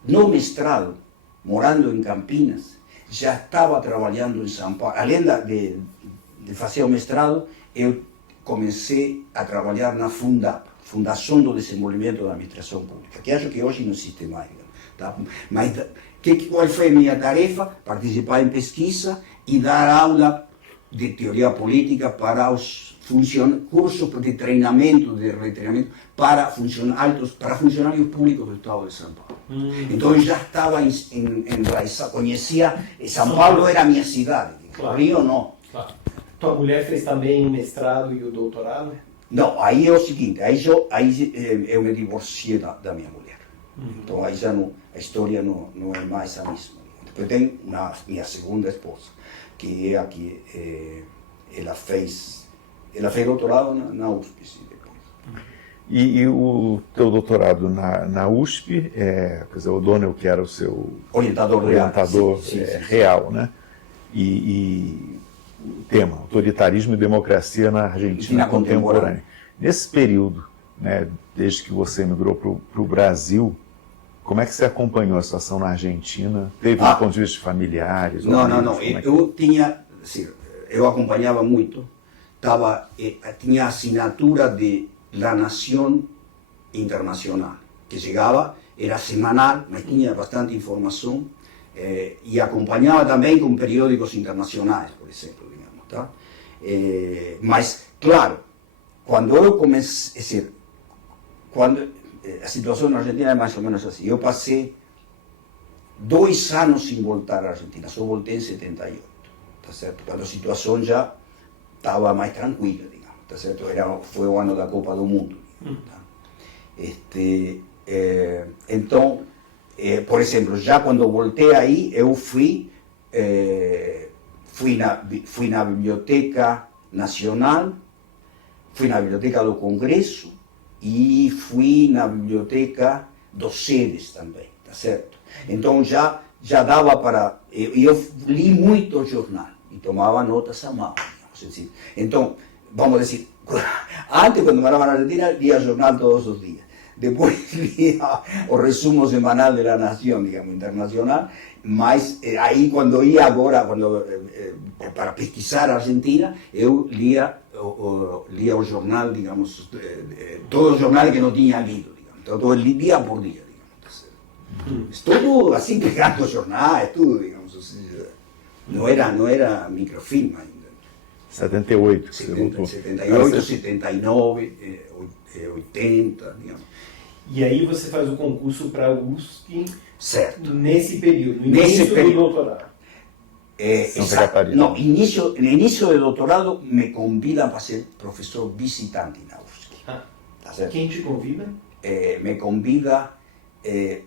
no mestrado, morando em Campinas, já estava trabalhando em São Paulo. Além de fazer o mestrado, eu comecei a trabalhar na FUNDAP, Fundação do Desenvolvimento da Administração Pública, que acho que hoje não existe mais. Tá? Mas qual foi a minha tarefa? Participar em pesquisa e dar aula de teoria política para os cursos de treinamento, de retreinamento para funcionários públicos do Estado de São Paulo. Então eu já estava enraizado, conhecia, São Paulo era a minha cidade, claro. Rio não. Claro. Tua mulher fez também o mestrado e o doutorado? Não, aí é o seguinte, aí eu me divorciei da minha mulher. Então aí já não, a história não é mais a mesma. Depois tem minha segunda esposa, que é a que ela fez doutorado na USP, sim, depois. E o teu doutorado na USP, quer dizer, o O'Donnell, que era o seu orientador real, né? E o tema, autoritarismo e democracia na Argentina contemporânea. Nesse período, né, desde que você migrou para o Brasil, como é que você acompanhou a situação na Argentina? Teve um ponto de vista familiares? Não. Eu acompanhava muito. Tinha assinatura de La Nación Internacional, que chegava era semanal, mas tinha bastante informação, e acompanhava também com periódicos internacionais, por exemplo, digamos, tá? Mas, claro, quando eu comecei, a situação na Argentina é mais ou menos assim, eu passei 2 anos sem voltar à Argentina, só voltei em 78, tá certo? Quando a situação já estava mais tranquila, digamos, tá certo? Foi o ano da Copa do Mundo, tá? Então, por exemplo, já quando voltei aí, eu fui na Biblioteca Nacional, fui na Biblioteca do Congresso e fui na Biblioteca dos Sedes também, tá certo? Então já dava para... Eu li muito jornal e tomava notas à mão. Então, vamos dizer, antes quando morava na Argentina, lia jornal todos os dias. Depois lia o resumo semanal de la Nación, digamos, internacional, mas aí quando ia agora, para pesquisar a Argentina, eu lia o jornal, digamos, todos os jornais que não tinha lido, digamos, todo dia por dia, digamos. Tudo assim, pegando jornais, tudo, digamos, assim, não era microfilme ainda. 78, que você voltou. 78, 79, 80, digamos. E aí você faz o concurso para a USP Certo. nesse período, no início do doutorado. Santa Catarina. No, início do doutorado me convidam para ser professor visitante na USP. Tá certo? Quem te convida? Me convida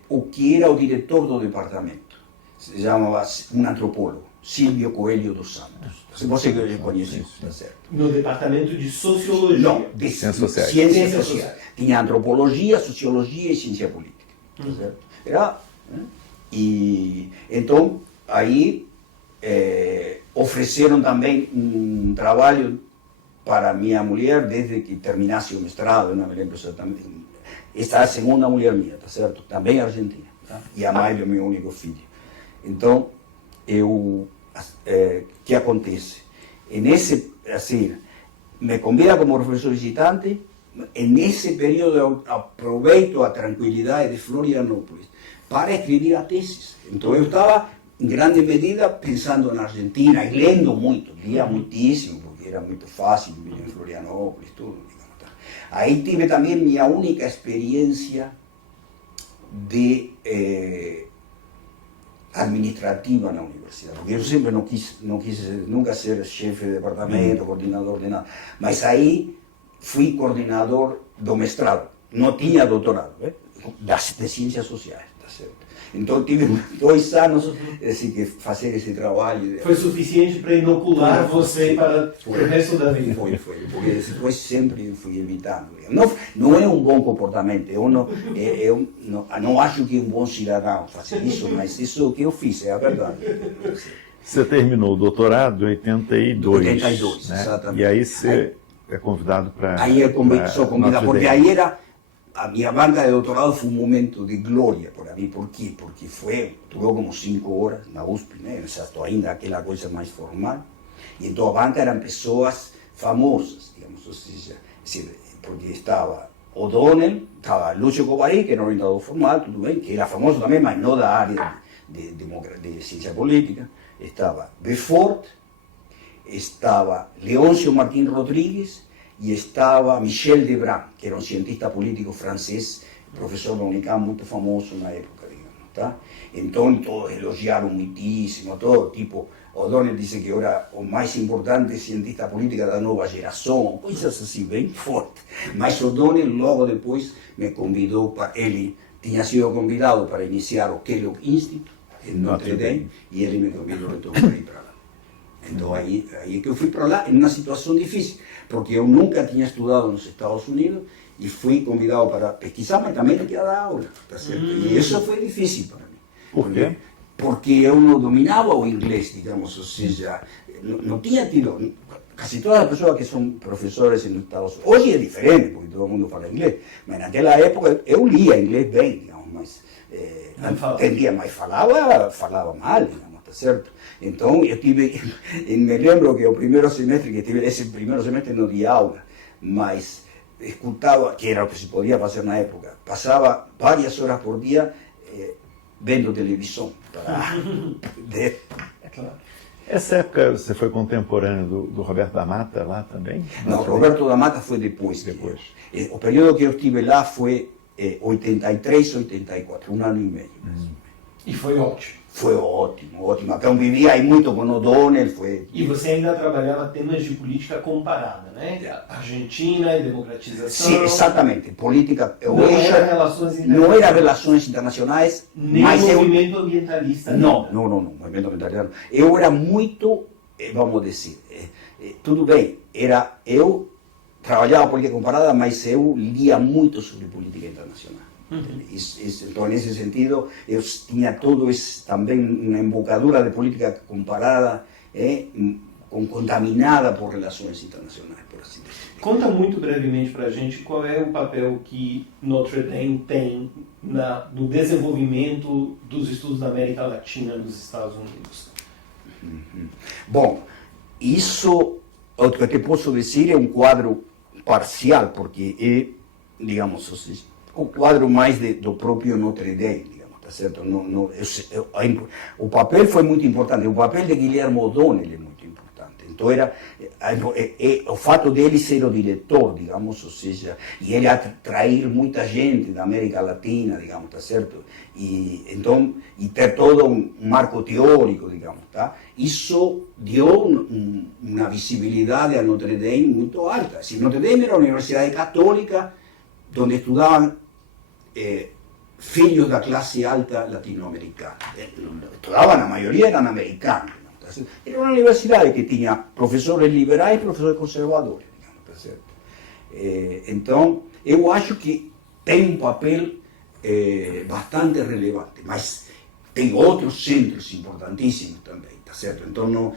o que era o diretor do departamento. Se chamava um antropólogo, Silvio Coelho dos Santos. Você conhece, está certo? No departamento de Sociologia. Não, de Ciências sociais. Ciências sociais. Tinha antropologia, sociologia e ciência política. Tá certo? Era, e então, aí ofereceram também um trabalho para minha mulher desde que terminasse o mestrado, eu não me lembro exatamente. Esta é a segunda mulher minha, tá certo? Também argentina. Tá? E a mãe do meu único filho. Então, que acontece? Nesse, assim, me convida como professor visitante, nesse período eu aproveito a tranquilidade de Florianópolis para escrever a tese. Então eu estava, em grande medida, pensando na Argentina e lendo muito, lia muitíssimo, porque era muito fácil viver em Florianópolis, tudo. Tá? Aí tive também minha única experiência de administrativa na universidade, porque eu sempre não quis nunca ser chefe de departamento, coordenador de nada, mas aí fui coordenador do mestrado, não tinha doutorado, de ciências sociais, tá certo? Então tive 2 anos assim, que fazer esse trabalho. Foi suficiente para inocular você para o resto da vida? Foi, porque depois sempre fui evitando. Não é um bom comportamento, eu não acho que é um bom cidadão fazer isso, mas isso é o que eu fiz, é a verdade. Você terminou o doutorado em 82. 82, né? exatamente. E aí você é convidado para... Aí eu sou convidado, porque aí era... A minha banca de doutorado foi um momento de glória para mim. Por quê? Porque durou como 5 horas na USP, né? Exato, ainda aquela coisa mais formal. E então a banca eram pessoas famosas, digamos, ou seja, porque estava O'Donnell, estava Lúcio Covari, que era orientador formal, tudo bem, que era famoso também, mas não da área de ciência política. Estava Beaufort, estava Leôncio Martín Rodrigues, e estava Michel Debrun, que era um cientista político francês, professor da Unicamp, muito famoso na época, digamos, tá? Então todos elogiaram muitíssimo, todo tipo, O'Donnell disse que era o mais importante cientista política da nova geração, coisas assim, bem fortes. Mas O'Donnell logo depois me convidou para, ele tinha sido convidado para iniciar o Kellogg Institute, em Notre Dame, e ele me convidou então para ir para lá. Então aí é que eu fui para lá, em uma situação difícil, porque eu nunca tinha estudado nos Estados Unidos e fui convidado para pesquisar, mas também queria dar aula, tá certo? E isso foi difícil para mim. Por quê? Porque eu não dominava o inglês, digamos, ou seja, não tinha tido... Quase todas as pessoas que são professores nos Estados Unidos, hoje é diferente, porque todo mundo fala inglês, mas naquela época eu lia inglês bem, digamos, mas entendia, mas falava mal, digamos, tá certo? Então, eu me lembro que o primeiro semestre que tive, esse primeiro semestre não di aula, mas escutava, que era o que se podia fazer na época, passava várias horas por dia vendo televisão. Essa época você foi contemporâneo do Roberto da Mata lá também? Não, Roberto da Mata foi depois. O período que eu estive lá foi 83, 84, um ano e meio. E foi ótimo. Foi ótimo, ótimo. Então vivia aí muito com o O'Donnell. E você ainda trabalhava temas de política comparada, né? Argentina e democratização. Sim, exatamente. Política. Não era relações internacionais. Nem mas movimento ambientalista. Não, movimento ambientalista. Eu era muito, vamos dizer, tudo bem, eu trabalhava política comparada, mas eu lia muito sobre política internacional. Então, nesse sentido, eu tinha todo esse, também uma embocadura de política comparada, contaminada por relações internacionais, por assim dizer. Conta muito brevemente para a gente qual é o papel que Notre Dame tem no desenvolvimento dos estudos da América Latina nos Estados Unidos. Bom, isso, o que te posso dizer, é um quadro parcial, porque é, digamos assim, o quadro mais do próprio Notre Dame, digamos, tá certo? O papel foi muito importante, o papel de Guillermo O'Donnell é muito importante. Então o fato dele ser o diretor, digamos, ou seja, e ele atrair muita gente da América Latina, digamos, tá certo? E ter todo um marco teórico, digamos, tá? Isso deu uma visibilidade a Notre Dame muito alta. Assim, Notre Dame era uma universidade católica onde estudavam filhos da classe alta latino-americana. Estudavam, a maioria eram americanos. Era uma universidade que tinha professores liberais e professores conservadores. Tá certo? Então, eu acho que tem um papel bastante relevante, mas tem outros centros importantíssimos também, tá certo? Então,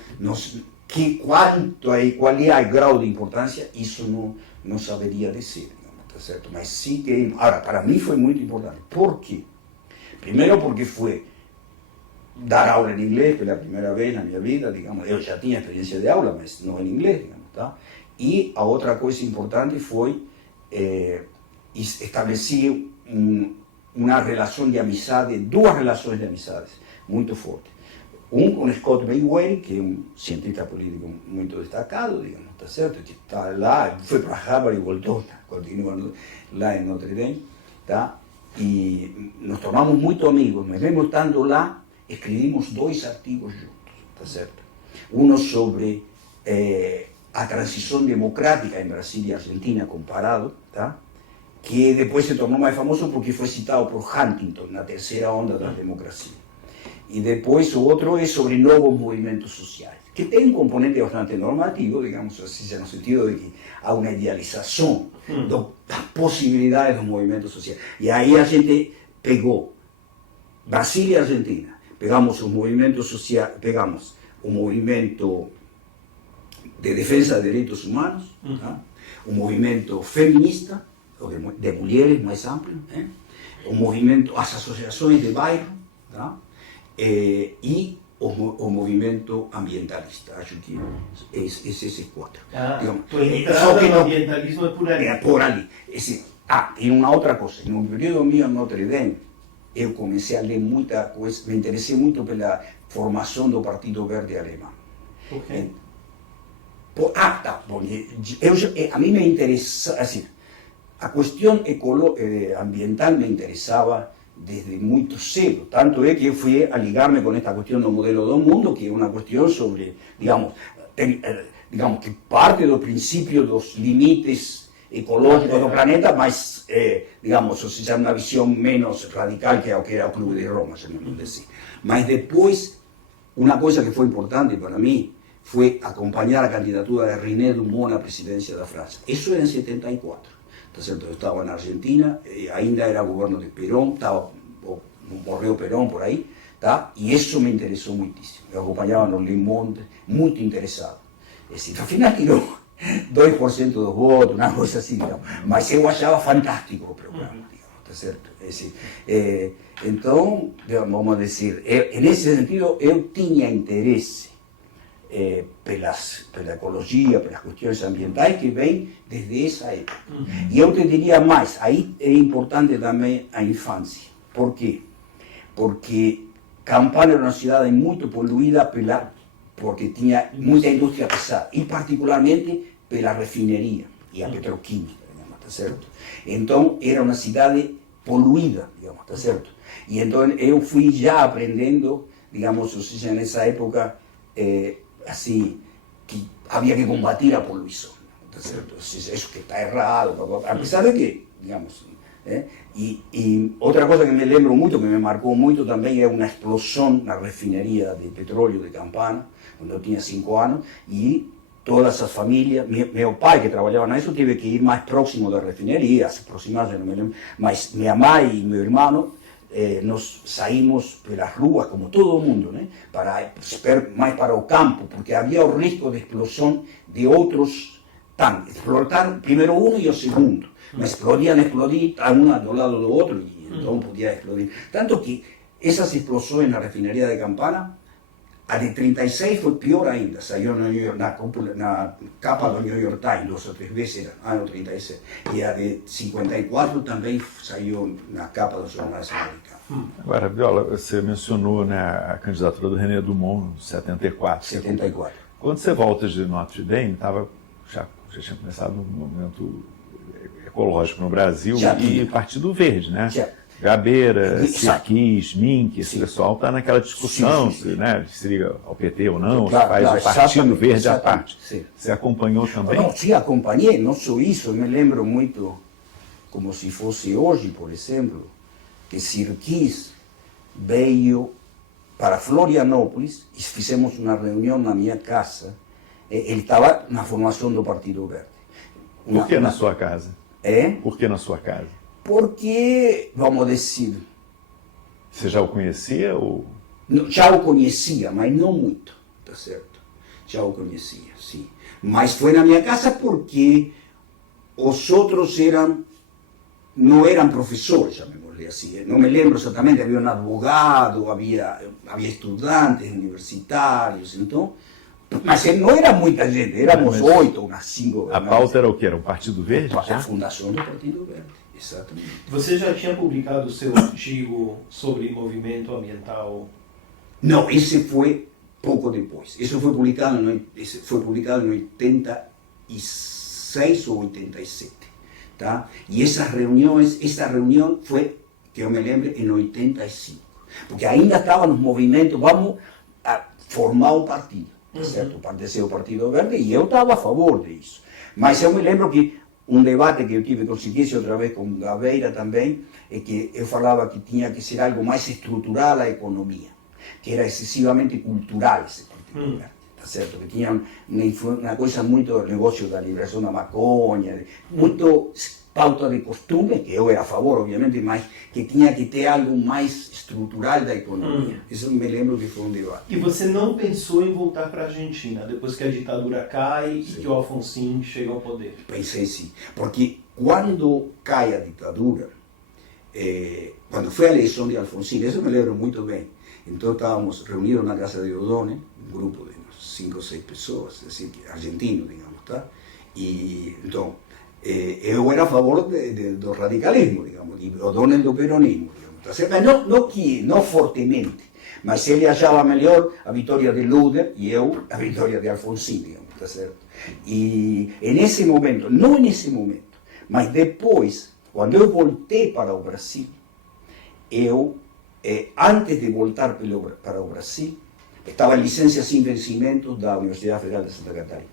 qual é o grau de importância, isso não saberia dizer. Tá certo? Mas sim tem. Agora, para mim foi muito importante. Por quê? Primeiro porque foi dar aula em inglês pela primeira vez na minha vida, digamos. Eu já tinha experiência de aula, mas não em inglês, digamos, tá? E a outra coisa importante foi estabelecer uma relação de amizade, duas relações de amizades muito fortes. Com Scott Baywaring, que é um cientista político muito destacado, digamos, tá certo? Que está lá, foi para Harvard e voltou, continua lá em Notre Dame, tá? E nos tornamos muito amigos, mas mesmo estando lá, escrevimos 2 artigos juntos, tá certo? Um sobre a transição democrática em Brasil e Argentina comparado, tá? Que depois se tornou mais famoso porque foi citado por Huntington na terceira onda da democracia. E depois o outro é sobre novos movimentos sociais, que tem um componente bastante normativo, digamos assim, no sentido de que há uma idealização das possibilidades dos movimentos sociais. E aí a gente pegou Brasil e Argentina, pegamos os movimentos sociais, pegamos o movimento de defesa de direitos humanos, tá? O movimento feminista, de mulheres mais amplo, o movimento, as associações de bairro, tá? E o movimento ambientalista. Acho que esses 4. Tua entrada no ambientalismo é por ali. É por ali. E uma outra coisa. No período meu em Notre Dame, eu comecei a ler muita coisa, me interessei muito pela formação do Partido Verde Alemão. Por quê? A mim me interessa, assim, a questão ambiental me interessava desde muito cedo. Tanto é que eu fui a ligar-me com esta questão do modelo do mundo, que é uma questão sobre, digamos que parte do princípio dos limites ecológicos do planeta, mas, digamos, ou seja, uma visão menos radical que era o Clube de Roma, se não dizer. Mas depois, uma coisa que foi importante para mim foi acompanhar a candidatura de René Dumont à presidência da França. Isso era em 74. Tá certo? Eu estava na Argentina, ainda era governo de Perón, morreu Perón por aí, tá? E isso me interessou muitíssimo. Eu acompanhava no Le Monde, muito interessado. Afinal, tirou 2% dos votos, uma coisa assim, digamos. Mas eu achava fantástico o programa, digamos, tá certo? Então, vamos dizer, nesse sentido, eu tinha interesse pela ecologia, pelas questões ambientais que vem desde essa época. E eu te diria mais, aí é importante também a infância. Por quê? Porque Campana era uma cidade muito poluída porque tinha muita indústria pesada, e particularmente pela refineria e a petroquímica, digamos, tá certo? Então era uma cidade poluída, digamos, tá certo? E então eu fui já aprendendo, digamos, ou seja, nessa época, assim, que havia que combater a poluição, tá certo? Isso que está errado, apesar de que, digamos, e outra coisa que me lembro muito, que me marcou muito também, é uma explosão na refineria de petróleo de Campana, quando eu tinha 5 anos, e todas as famílias, meu pai que trabalhava nisso, teve que ir mais próximo da refineria, se aproximar, não me lembro, mas minha mãe e meu irmão, nós saímos pelas ruas, como todo mundo, né, mais para o campo, porque havia o risco de explosão de outros tanques. Explotaram primeiro um e o segundo, mas podiam explodir um ao lado do outro, e então podia explodir. Tanto que essas explosões na refineria de Campana, a de 36 foi pior ainda, saiu na capa do New York Times 2 ou 3 vezes, ano 36. E a de 54 também saiu na capa dos jornais americanos. Agora, Viola, você mencionou, né, a candidatura do René Dumont em 74. 74. Quando você volta de Notre Dame, já tinha começado um movimento ecológico no Brasil e Partido Verde, né? Já. Gabeira, Sirquis, Mink, esse pessoal está naquela discussão, né, se liga ao PT ou não, se faz o Partido Verde à parte. Sim. Você acompanhou também? Não, sim, acompanhei, não só isso, eu me lembro muito, como se fosse hoje, por exemplo, que Sirquis veio para Florianópolis e fizemos uma reunião na minha casa. Ele estava na formação do Partido Verde. Por que na sua casa? Por que na sua casa? Porque, vamos dizer... Você já o conhecia? Ou... Já o conhecia, mas não muito, tá certo? Já o conhecia, sim. Mas foi na minha casa porque os outros não eram professores, chamémosle assim. Não me lembro exatamente, havia um advogado, havia estudantes universitários, então... Mas não era muita gente, éramos 8 ou 5. A pauta era o quê? Era o Partido Verde? A fundação do Partido Verde, exatamente. Você já tinha publicado o seu artigo sobre movimento ambiental? Não, esse foi pouco depois. Isso foi publicado em 86 ou 87. Tá? E essa reunião foi, que eu me lembro, em 85. Porque ainda estava nos movimentos, vamos a formar um partido. Certo? Pertenceu ao Partido Verde e eu estava a favor disso. Mas eu me lembro que um debate que eu tive com Sirquis outra vez com Gabeira também, é que eu falava que tinha que ser algo mais estrutural a economia, que era excessivamente cultural esse Partido Verde. Tá certo? Que tinha uma coisa muito negócio da liberação da maconha, muito pauta de costume, que eu era a favor, obviamente, mas que tinha que ter algo mais estrutural da economia. Isso me lembro que foi um debate. E você não pensou em voltar para a Argentina, depois que a ditadura cai e que o Alfonsín chega ao poder? Pensei sim, porque quando cai a ditadura, quando foi a eleição de Alfonsín, isso me lembro muito bem, então estávamos reunidos na casa de Odone, um grupo de 5 ou 6 pessoas, assim, argentinos, digamos, tá? E então, eu era a favor do radicalismo, digamos, e Odone do peronismo, digamos, tá certo? Mas não fortemente, mas ele achava melhor a vitória de Luder e eu a vitória de Alfonsín, digamos, tá certo? E nesse momento, não nesse momento, mas depois, quando eu voltei para o Brasil, antes de voltar para o Brasil, estava em licença sem vencimento da Universidade Federal de Santa Catarina.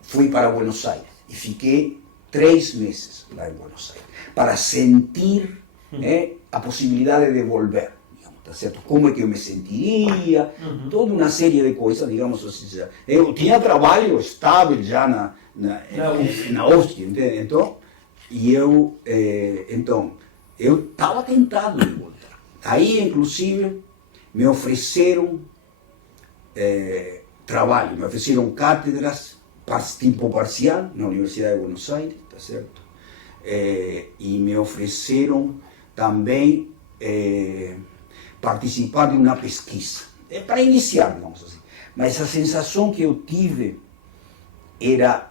Fui para Buenos Aires e fiquei 3 meses lá em Buenos Aires, para sentir a possibilidade de volver, digamos, tá certo? Como é que eu me sentiria, toda uma série de coisas, digamos assim. Eu tinha trabalho estável já na UFSC, entende? Então, eu estava tentado de voltar. Aí, inclusive, me ofereceram trabalho, me ofereceram cátedras tempo parcial na Universidade de Buenos Aires, tá certo? E me ofereceram também participar de uma pesquisa, para iniciar, digamos assim, mas a sensação que eu tive era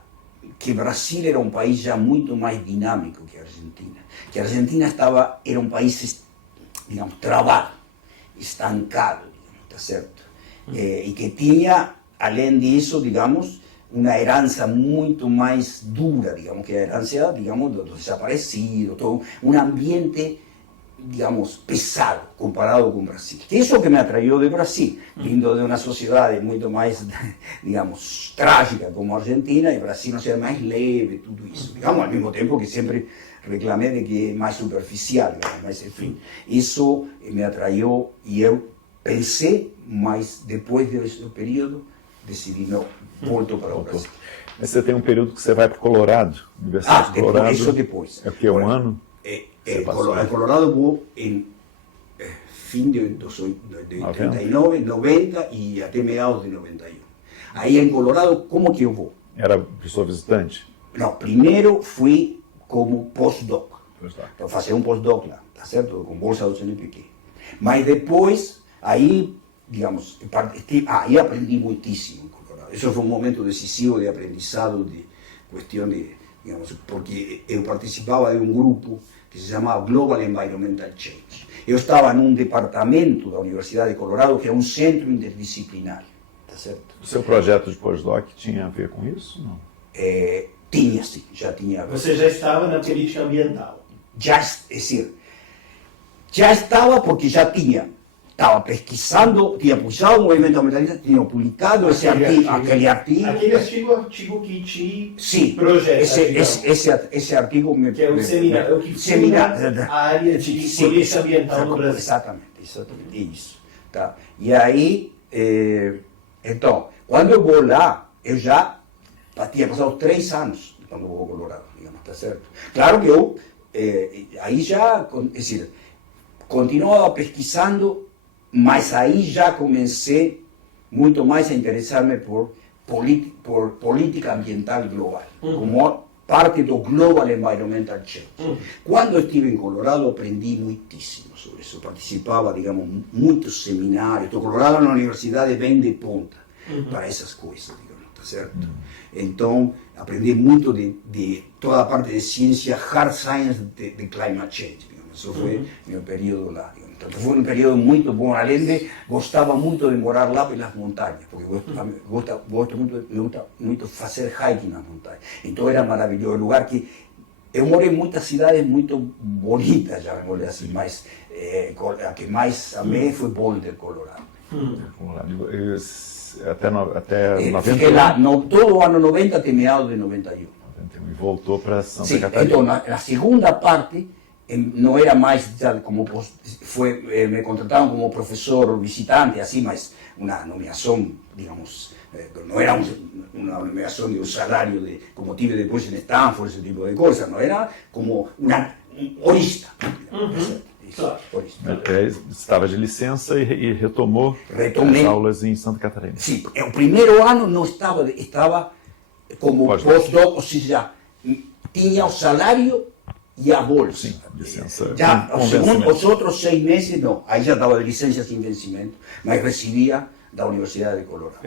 que o Brasil era um país já muito mais dinâmico que a Argentina. Que a Argentina era um país, digamos, travado, estancado, tá certo? E que tinha, além disso, digamos, uma herança muito mais dura, digamos, que a herança, digamos, dos desaparecidos, todo um ambiente, digamos, pesado comparado com o Brasil. Que isso que me atraiu do Brasil, vindo de uma sociedade muito mais, digamos, trágica como a Argentina, e o Brasil não ser mais leve, tudo isso. Digamos, ao mesmo tempo que sempre reclamei de que é mais superficial, digamos, mas enfim, isso me atraiu e eu pensei, mas depois desse período decidi não, volto para o Brasil. Mas você tem um período que você vai para o Colorado, Universidade de Colorado. Isso depois. É o que, um ano? Colorado vou em fim de 89, 90 e até meados de 91. Aí em Colorado, como que eu vou? Era professor visitante? Não, primeiro fui como postdoc. Então, fazer um postdoc lá, tá certo? Com bolsa do CNPq. Mas depois, aí, digamos, aí aprendi muitíssimo em Colorado. Isso foi um momento decisivo de aprendizado, de questão de, digamos, porque eu participava de um grupo que se chamava Global Environmental Change. Eu estava num departamento da Universidade de Colorado que é um centro interdisciplinar, tá certo? O seu projeto de postdoc tinha a ver com isso? Não? Tinha, sim, já tinha a ver. Você já estava na política ambiental? Já, é decir, já estava porque já estava pesquisando, tinha puxado o movimento ambientalista, tinha publicado aquele artigo. Aquele artigo que te sim, projeta. Esse artigo que é o seminário, que funda a área de política ambiental no Brasil. Exatamente, isso. Tá? E aí, então, quando eu vou lá, eu já tinha passado 3 anos quando eu vou ao Colorado, digamos, tá certo? Claro que eu, aí já, é decir, continuava pesquisando, mas aí já comecei muito mais a interessar-me por política ambiental global, como parte do Global Environmental Change. Quando eu estive em Colorado, aprendi muitíssimo sobre isso. Participava, digamos, muitos seminários. O Colorado é uma universidade bem de ponta para essas coisas, digamos, tá certo? Então, aprendi muito de toda a parte de ciência, hard science de climate change, digamos. Isso foi meu período lá, digamos. Então, foi um período muito bom, além de gostava muito de morar lá pelas montanhas, porque gosto muito de fazer hiking nas montanhas. Então era maravilhoso, lugar que eu morei em muitas cidades muito bonitas, já me morei assim, mas a que mais amei foi Boulder, Colorado. Até 91? Fiquei lá todo o ano 90 até meados de 91. E voltou para Santa Sim, Catarina. então na segunda parte não era mais como me contrataram como professor visitante, assim, mas uma nomeação, digamos, não era uma nomeação de um salário como tive depois em Stanford, esse tipo de coisa, não era como um horista. Claro. Estava de licença e retomei as aulas em Santa Catarina. Sim, o primeiro ano não estava como postdoc, ou seja, tinha o salário e a bolsa. Sim, licença. Já, os outros 6 meses, não. Aí já estava de licença sem vencimento, mas recebia da Universidade de Colorado.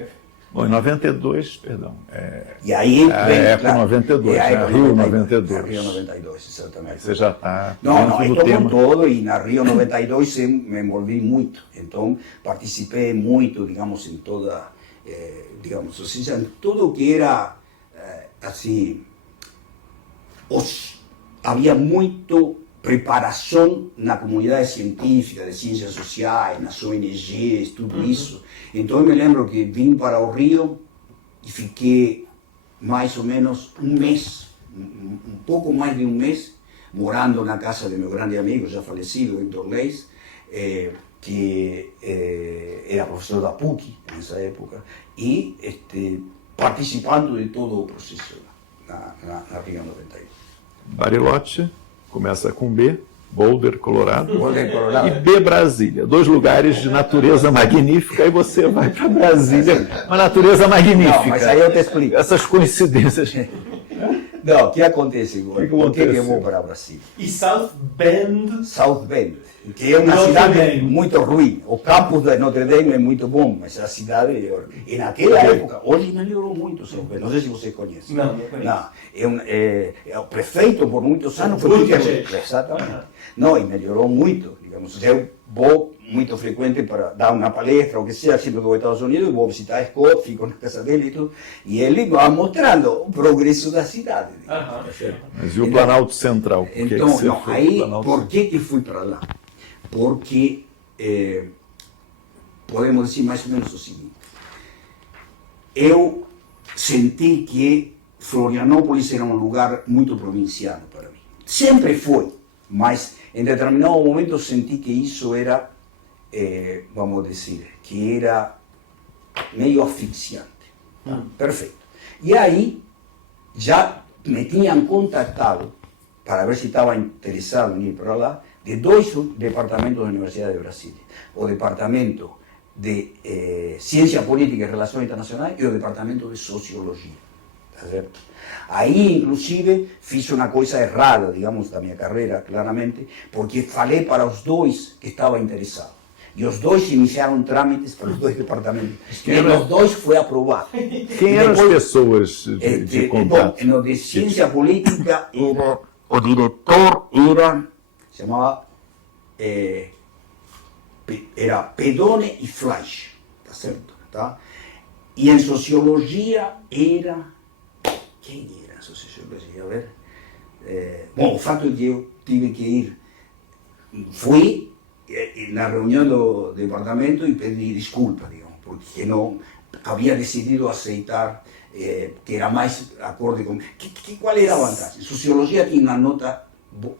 Bom, em 92, perdão. E aí época 92, Rio 92. Rio 92, exatamente. Você já está Não, estou com todo, e na Rio 92 me envolvi muito. Então, participei muito, digamos, em toda, digamos, ou seja, em tudo que era, assim, havia muito preparação na comunidade científica, de ciências sociais, nas ONGs, tudo isso. Então eu me lembro que vim para o Rio e fiquei mais ou menos um mês, um pouco mais de um mês, morando na casa de meu grande amigo, já falecido, Hector Leis, que era professor da PUC nessa época, e participando de todo o processo na Rio 91. Bariloche começa com B, Boulder, Colorado, Colorado. E B, Brasília. 2 lugares de natureza magnífica, e você vai para Brasília, uma natureza magnífica. Não, mas aí eu te explico. Essas coincidências. Não, o que acontece? Por que eu aconteceu? vou para Brasília? E South Bend, South Bend, que é uma Notre cidade Dame. muito ruim. O campus de Notre Dame é muito bom, mas a cidade, e naquela época, hoje melhorou muito South Bend, não sei se você conhece. Não conheço. Não, o prefeito por muitos anos foi Buttigieg. Peter, exatamente. Não, e melhorou muito, digamos. Eu vou muito frequente para dar uma palestra, ou que seja, sempre vou aos Estados Unidos, vou visitar Scott, fico na casa dele e tudo, e ele vai mostrando o progresso da cidade. Aham. Mas e o Planalto Central? Por que que Então, você não, foi aí, pro Planalto por que fui para lá? Porque podemos dizer mais ou menos o seguinte: eu senti que Florianópolis era um lugar muito provinciano para mim. Sempre foi, mas em determinado momento eu senti que isso era, vamos dizer, que era meio asfixiante. Tá? Perfeito. E aí, já me tinham contatado para ver se estava interessado em ir para lá, de dois departamentos da Universidade de Brasília. O departamento de Ciência Política e Relações Internacionais e o departamento de Sociologia. Tá certo? Aí, inclusive, fiz uma coisa errada, digamos, da minha carreira, claramente, porque falei para os dois que estava interessado. E os dois iniciaram trâmites para os dois departamentos. E os dois foi aprovado. Quem eram as pessoas de contato? No de Ciência Política, era, o diretor era, se chamava, era Pedone e Fleisch, tá certo? Tá? E em Sociologia era, quem era em Sociologia? A ver. Bom, o fato é que eu tive que ir, fui na reunião do departamento e pedi desculpa, digamos, porque não havia decidido aceitar que era mais acorde com... qual era a vantagem? Sociologia tinha uma nota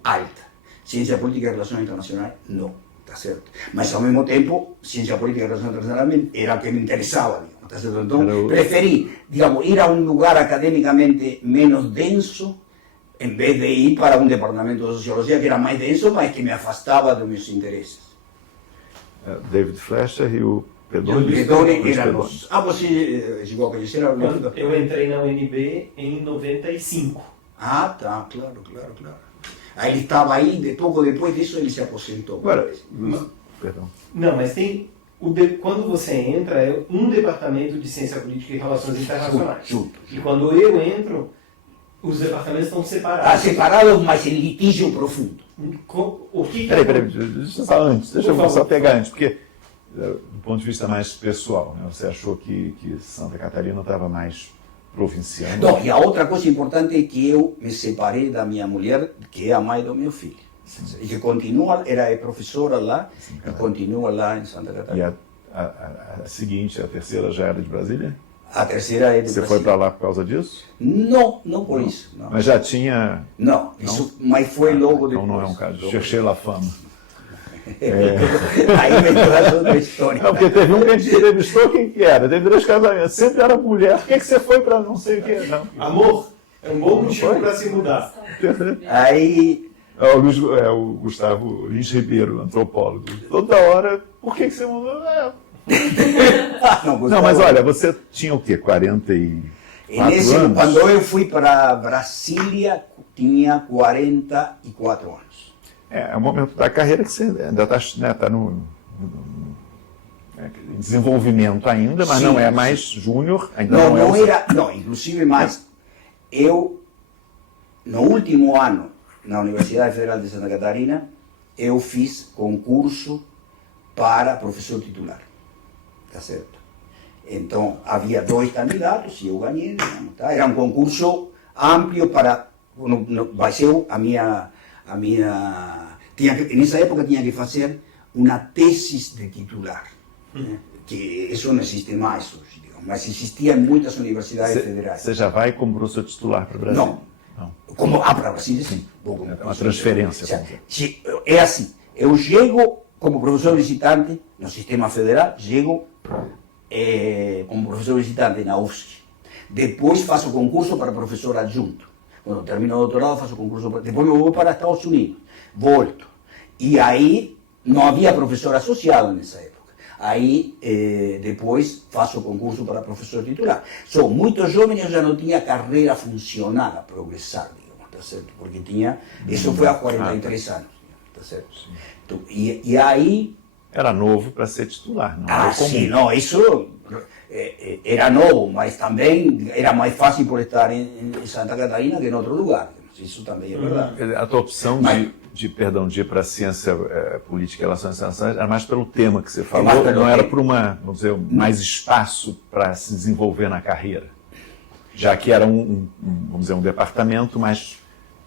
alta, Ciência Política e Relações Internacionais, não, tá certo? Mas ao mesmo tempo, Ciência Política e Relações Internacionais era o que me interessava, digamos, tá certo? Então, preferi, digamos, ir a um lugar academicamente menos denso, em vez de ir para um departamento de Sociologia que era mais denso, mas que me afastava dos meus interesses. David Fleischer e o Pedone? O Pedone era nosso. Ah, você chegou a conhecer a Leandro? Eu entrei na UNB em 95. Ah, tá, claro. Aí ele estava aí, pouco depois disso ele se aposentou. Agora, perdão. Não, mas tem... quando você entra, é um departamento de Ciência Política e Relações Internacionais. Junto. E quando eu entro, os departamentos estão separados. Está separado, mas em litígio profundo. O que Peraí, deixa eu só pegar antes, porque do ponto de vista mais pessoal, né, você achou que Santa Catarina estava mais provinciana? Não, e a outra coisa importante é que eu me separei da minha mulher, que é a mãe do meu filho. Sim. E que continua, era professora lá, e continua lá em Santa Catarina. E a seguinte, a terceira já era de Brasília? A terceira é de Você Brasília. foi para lá por causa disso? Não por isso. Não. Mas já tinha... Não, isso, mas foi logo depois. Então não é um caso de chercher la fama. Aí vem toda outra história. Não, porque teve um que a gente entrevistou, quem que era? Teve 2 casamentos, sempre era mulher. Por que você foi para não sei o que? Não. Amor, é um bom motivo para se mudar. Aí... O Gustavo Lins Ribeiro, antropólogo. Toda hora, por que você mudou? Não, mas olha, você tinha o quê? 44 anos? Quando eu fui para Brasília, tinha 44 anos. É um momento da carreira que você ainda está no desenvolvimento ainda, mas Sim, não é mais júnior. Não, inclusive mais. Eu, no último ano, na Universidade Federal de Santa Catarina, eu fiz concurso para professor titular. Tá certo? Então, havia 2 candidatos e eu ganhei. Tá? Era um concurso amplo para... Vai ser nessa época tinha que fazer uma tese de titular. Né? Que isso não existe mais hoje, digamos, mas existia em muitas universidades federais. Você já vai como professor titular para o Brasil? Não. Como para Brasília, sim. É uma transferência. É assim, eu chego como professor visitante no sistema federal, chego como professor visitante na UFSC. Depois faço concurso para professor adjunto. Quando termino o doutorado, faço concurso. Depois eu vou para Estados Unidos, volto. E aí não havia professor associado nessa época. aí depois faço o concurso para professor titular. Sou muito jovem, eu já não tinha carreira funcional a progressar, digamos, tá certo? Porque tinha, isso foi há 43 anos, tá certo? Então, e aí... Era novo para ser titular, não era comum. Sim, não, isso era novo, mas também era mais fácil por estar em Santa Catarina que em outro lugar. Isso também é verdade. A tua opção de ir para a ciência política e relações internacionais era mais pelo tema que você falou, não era por vamos dizer, mais espaço para se desenvolver na carreira, já que era vamos dizer, um departamento mais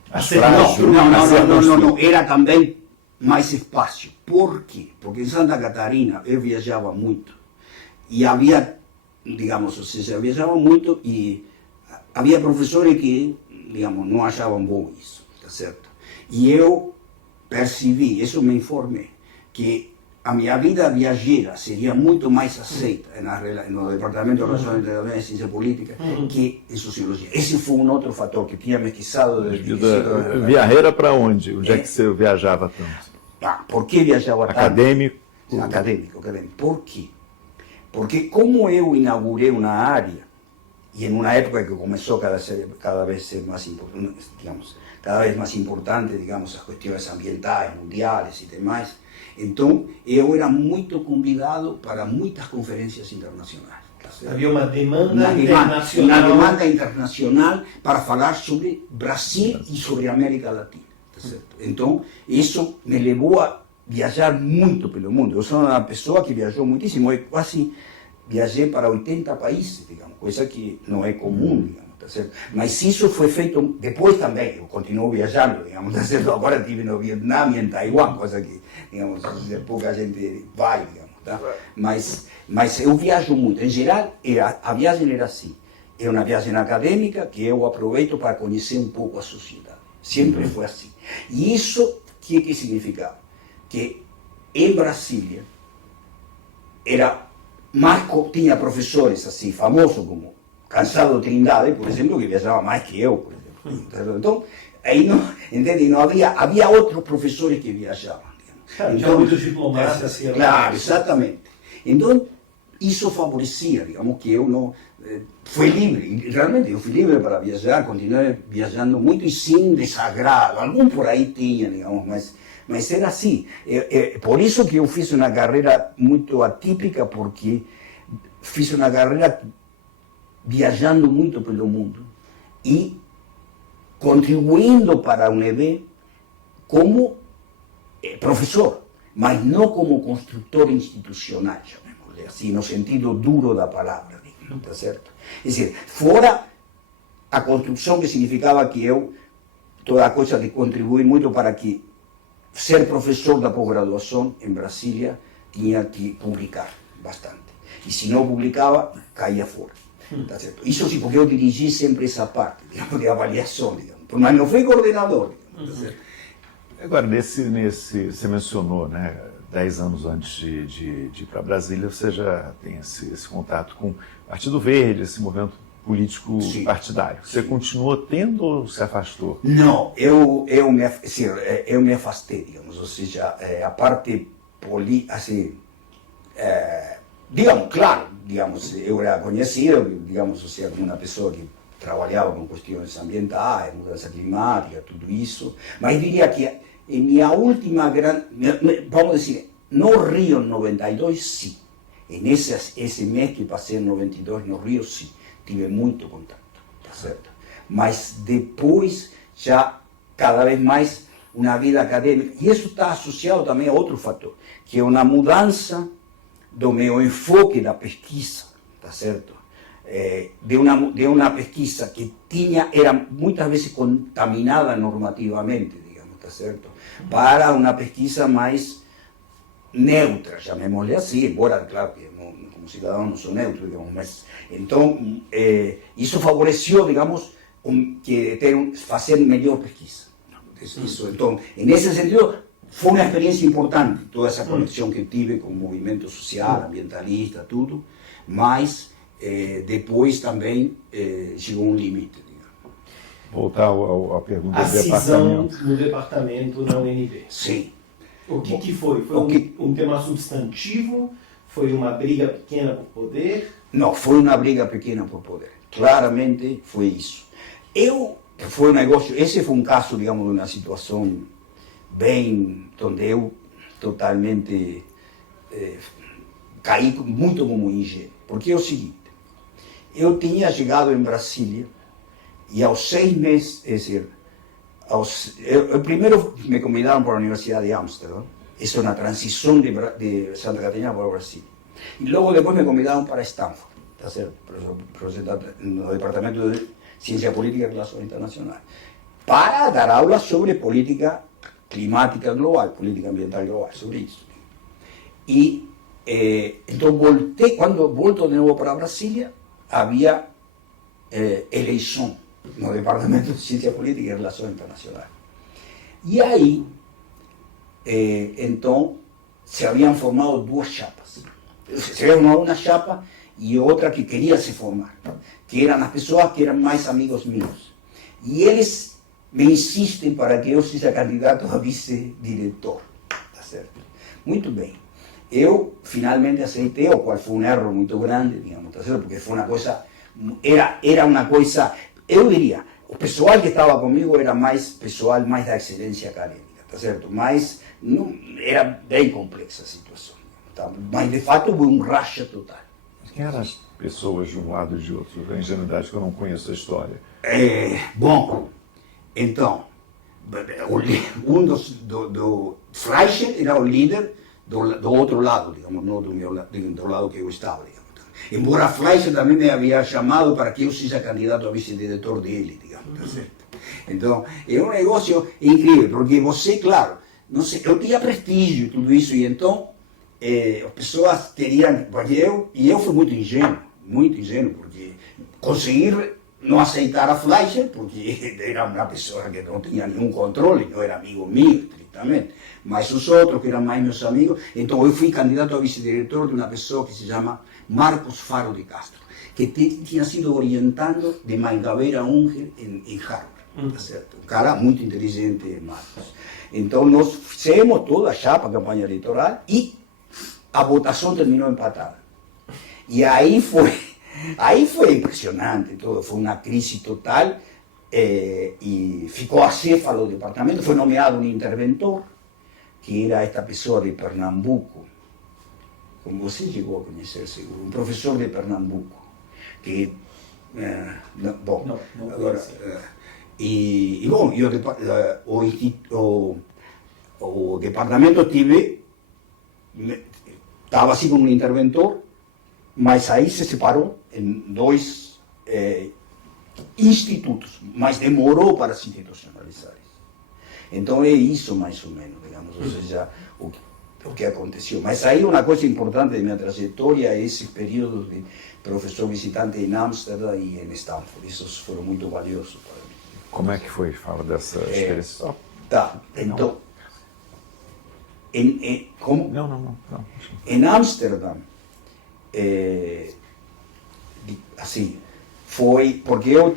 frágil. Não, era também mais espaço. Por quê? Porque em Santa Catarina eu viajava muito e havia, digamos, ou seja, eu viajava muito e havia professores que, digamos, não achavam bom isso, tá certo? E eu percebi, isso me informei, que a minha vida viajeira seria muito mais aceita no Departamento de Relações Internacionais e Ciência Política que em Sociologia. Esse foi um outro fator que tinha pesquisado desde Viajeira para onde? Onde é que você viajava tanto? Por que viajava tanto? Acadêmico? Acadêmico. Por quê? Porque como eu inaugurei uma área, e em uma época que começou cada vez ser mais importante, digamos, cada vez mais importante, digamos, as questões ambientais, mundiais e demais, então eu era muito convidado para muitas conferências internacionais. Havia uma demanda internacional. Uma demanda internacional para falar sobre Brasil e sobre a América Latina. Tá certo? Então, isso me levou a viajar muito pelo mundo. Eu sou uma pessoa que viajou muitíssimo, eu quase viajei para 80 países, digamos, coisa que não é comum, digamos, tá certo? Mas isso foi feito depois também, eu continuo viajando, digamos, tá certo? Agora estive no Vietnã e em Taiwan, coisa que, digamos, pouca gente vai, digamos, tá? Mas eu viajo muito. Em geral, a viagem era assim. É uma viagem acadêmica que eu aproveito para conhecer um pouco a sociedade. Sempre foi assim. E isso, o que significava? Que em Brasília, tinha professores assim, famosos como Cansado Trindade, por exemplo, que viajava mais que eu, por exemplo. Então, aí não havia outros professores que viajavam. Claro, então, muitos diplomatas. Claro, exatamente. Então, isso favorecia, digamos, que eu não... Fui livre, realmente eu fui livre para viajar, continuei viajando muito e sem desagrado. Algum por aí tinha, digamos, mas era assim. Por isso que eu fiz uma carreira muito atípica, porque fiz uma carreira viajando muito pelo mundo e contribuindo para a UNB como professor, mas não como construtor institucional, chamémosle assim, no sentido duro da palavra, tá certo? É dizer, fora a construção que significava que toda a coisa de contribuir muito para que ser professor da pós-graduação em Brasília tinha que publicar bastante. E se não publicava, caía fora. Tá certo? Isso sim, porque eu dirigi sempre essa parte, digamos, de avaliação, digamos. Mas não fui coordenador, digamos, tá certo? Agora, você mencionou, né, 10 anos antes de ir para Brasília, você já tem esse contato com o Partido Verde, esse movimento político partidário. Você continuou tendo ou se afastou? Não, eu me afastei, digamos, ou seja, a parte política, assim, digamos, claro, digamos, eu era conhecido, digamos, ou seja, como uma pessoa que trabalhava com questões ambientais, mudança climática, tudo isso, mas diria que em minha última grande, vamos dizer, no Rio 92, sim. E esse mês que passei em 92 no Rio, sim, tive muito contato, tá certo? Mas depois, já cada vez mais, uma vida acadêmica. E isso está associado também a outro fator, que é uma mudança do meu enfoque da pesquisa, tá certo? De uma pesquisa que era muitas vezes contaminada normativamente, digamos, tá certo? Para uma pesquisa mais neutra, chamémosle assim, embora, claro, que como cidadão não sou neutro, digamos, mas então isso favoreceu, digamos, fazer melhor pesquisa. Isso, então, nesse sentido, foi uma experiência importante, toda essa conexão que tive com o movimento social, ambientalista, tudo, mas depois também chegou um limite. Digamos. Voltar à pergunta do departamento. A cisão no departamento da UNB. Sim. O que foi? Foi um tema substantivo? Foi uma briga pequena por poder? Não, foi uma briga pequena por poder. Claramente foi isso. Foi um negócio, esse foi um caso, digamos, de uma situação bem, onde eu totalmente caí muito como ingênuo. Porque é o seguinte, eu tinha chegado em Brasília e aos 6 meses, é dizer, eu primeiro me convidaram para a Universidade de Amsterdã, isso é uma transição de Santa Catarina para Brasília. E logo depois me convidaram para Stanford, tá certo? No Departamento de Ciência Política e Relações Internacionais, para dar aulas sobre política climática global, política ambiental global, sobre isso. E então quando volto de novo para Brasília, havia eleição no Departamento de Ciência Política e Relações Internacionais. E aí, então, se haviam formado 2 chapas. Se havia formado uma chapa e outra que queria se formar, que eram as pessoas que eram mais amigos meus. E eles me insistem para que eu seja candidato a vice-diretor, tá certo? Muito bem. Eu finalmente aceitei, o qual foi um erro muito grande, digamos, tá certo? Porque foi uma coisa, era uma coisa, eu diria, o pessoal que estava comigo era mais pessoal, mais da excelência acadêmica, tá certo? Mas não, era bem complexa a situação, tá? Mas de fato foi um racha total. Quem eram as pessoas de um lado e de outro? A ingenuidade que eu não conheço a história. Bom, então, do Fleischer era o líder do outro lado, digamos, não do lado que eu estava, digamos. Embora Fleischer também me havia chamado para que eu seja candidato a vice-diretor dele, digamos, tá certo? Então, é um negócio incrível, porque você, claro, não sei, eu tinha prestígio e tudo isso, e então as pessoas queriam, e eu fui muito ingênuo, porque conseguir não aceitar a Fleischer, porque era uma pessoa que não tinha nenhum controle, não era amigo meu, estritamente, mas os outros que eram mais meus amigos, então eu fui candidato a vice-diretor de uma pessoa que se chama Marcos Faro de Castro, que tinha sido orientando de Mangabeira Unger em Harvard, tá certo? Um cara muito inteligente, Marcos. Então nós fizemos toda a chapa, a campanha eleitoral, e a votação terminou empatada. E aí foi impressionante, todo, foi uma crise total, e ficou acéfalo o departamento, foi nomeado um interventor, que era esta pessoa de Pernambuco, como você chegou a conhecer, seguro, um professor de Pernambuco, que, bom, não agora, e bom, o departamento estava assim como um interventor, mas aí se separou em 2 institutos, mas demorou para se institucionalizar. Então é isso mais ou menos, digamos, ou seja, o que aconteceu. Mas aí uma coisa importante de minha trajetória é esse período de professor visitante em Amsterdã e em Stanford. Esses foram muito valiosos para mim. Como é que foi? Fala dessa experiência. Tá, então... Como? Não. Em Amsterdã, assim, foi porque eu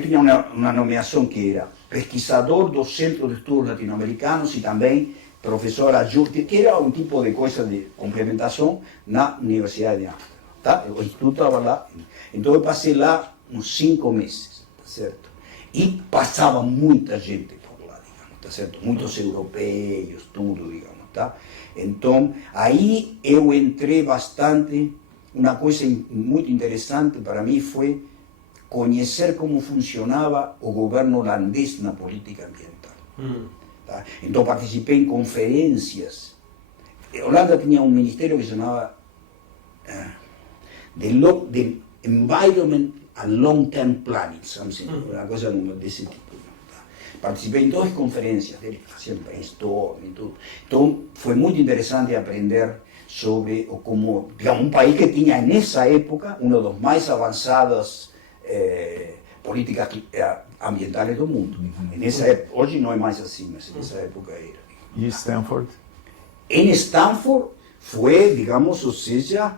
tinha uma nomeação que era pesquisador do Centro de Estudos Latino-Americanos e também professor adjunto, que era um tipo de coisa de complementação na Universidade de Amsterdã. Tá? O instituto estava lá, então eu passei lá uns 5 meses, tá certo? E passava muita gente por lá, digamos, tá certo? Muitos europeus, tudo, digamos, tá? Então, aí eu entrei bastante, uma coisa muito interessante para mim foi conhecer como funcionava o governo holandês na política ambiental. Tá? Então participei em conferências. A Holanda tinha um ministério que se chamava de Environment and Long-Term Planning, uma coisa desse tipo. Tá? Participei em 2 conferências dele, fazendo brainstorm e tudo. Então foi muito interessante aprender sobre como, digamos, um país que tinha nessa época uma das mais avançadas políticas ambientais do mundo. Nessa época, hoje não é mais assim, mas nessa época era. E Stanford? Em Stanford foi, digamos, ou seja,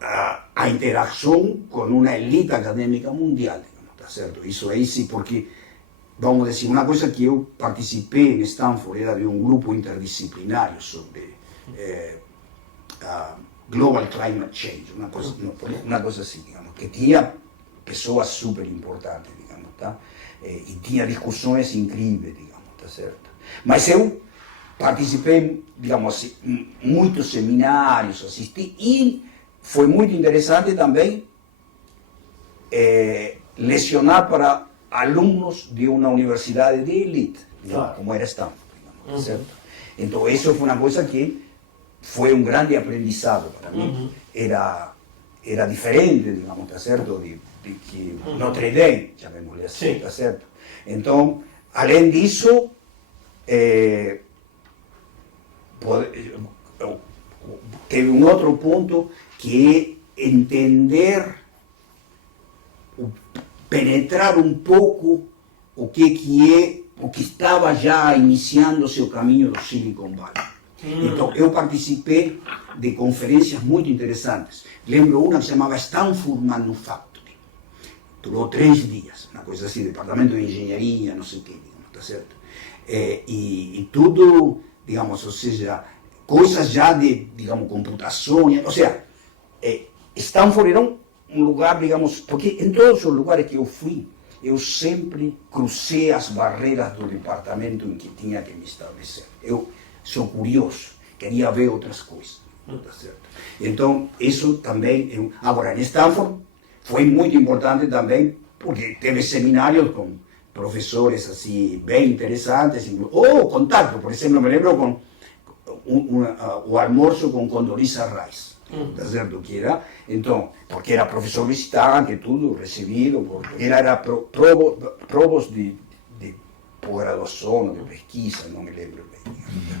a interação com uma elite acadêmica mundial, digamos, tá certo? Isso é isso porque, vamos dizer, uma coisa que eu participei em Stanford era de um grupo interdisciplinário sobre Global Climate Change, uma coisa assim, digamos, que tinha pessoas super importantes, digamos, tá? E tinha discussões incríveis, digamos, tá certo? Mas eu participei, digamos assim, muitos seminários, assisti, e foi muito interessante também lecionar para alunos de uma universidade de elite, digamos, como era Stanford, digamos, certo? Então, isso foi uma coisa que foi um grande aprendizado para mim. Era diferente, digamos, tá certo, de que Notre Dame, chamemos assim, tá certo? Então, além disso, teve um outro ponto que é entender, penetrar um pouco o que estava já iniciando seu caminho do Silicon Valley. Então, eu participei de conferências muito interessantes. Lembro uma que se chamava Stanford Manufacturing. Durou 3 dias, uma coisa assim, departamento de engenharia, não sei o que, digamos, tá certo? E tudo, digamos, ou seja, coisas já de, digamos, computação, ou seja, Stanford era um lugar, digamos, porque em todos os lugares que eu fui, eu sempre cruzei as barreiras do departamento em que tinha que me estabelecer. Eu sou curioso, queria ver outras coisas, tá certo? Então, isso também, agora, em Stanford, foi muito importante também, porque teve seminários com professores, assim, bem interessantes, ou contato, por exemplo, me lembro com o almoço com Condoleezza Rice, tá certo? Que era, então, porque era professor visitante, tudo, recebido, porque ela era provost de pós-graduação, de pesquisa, não me lembro bem.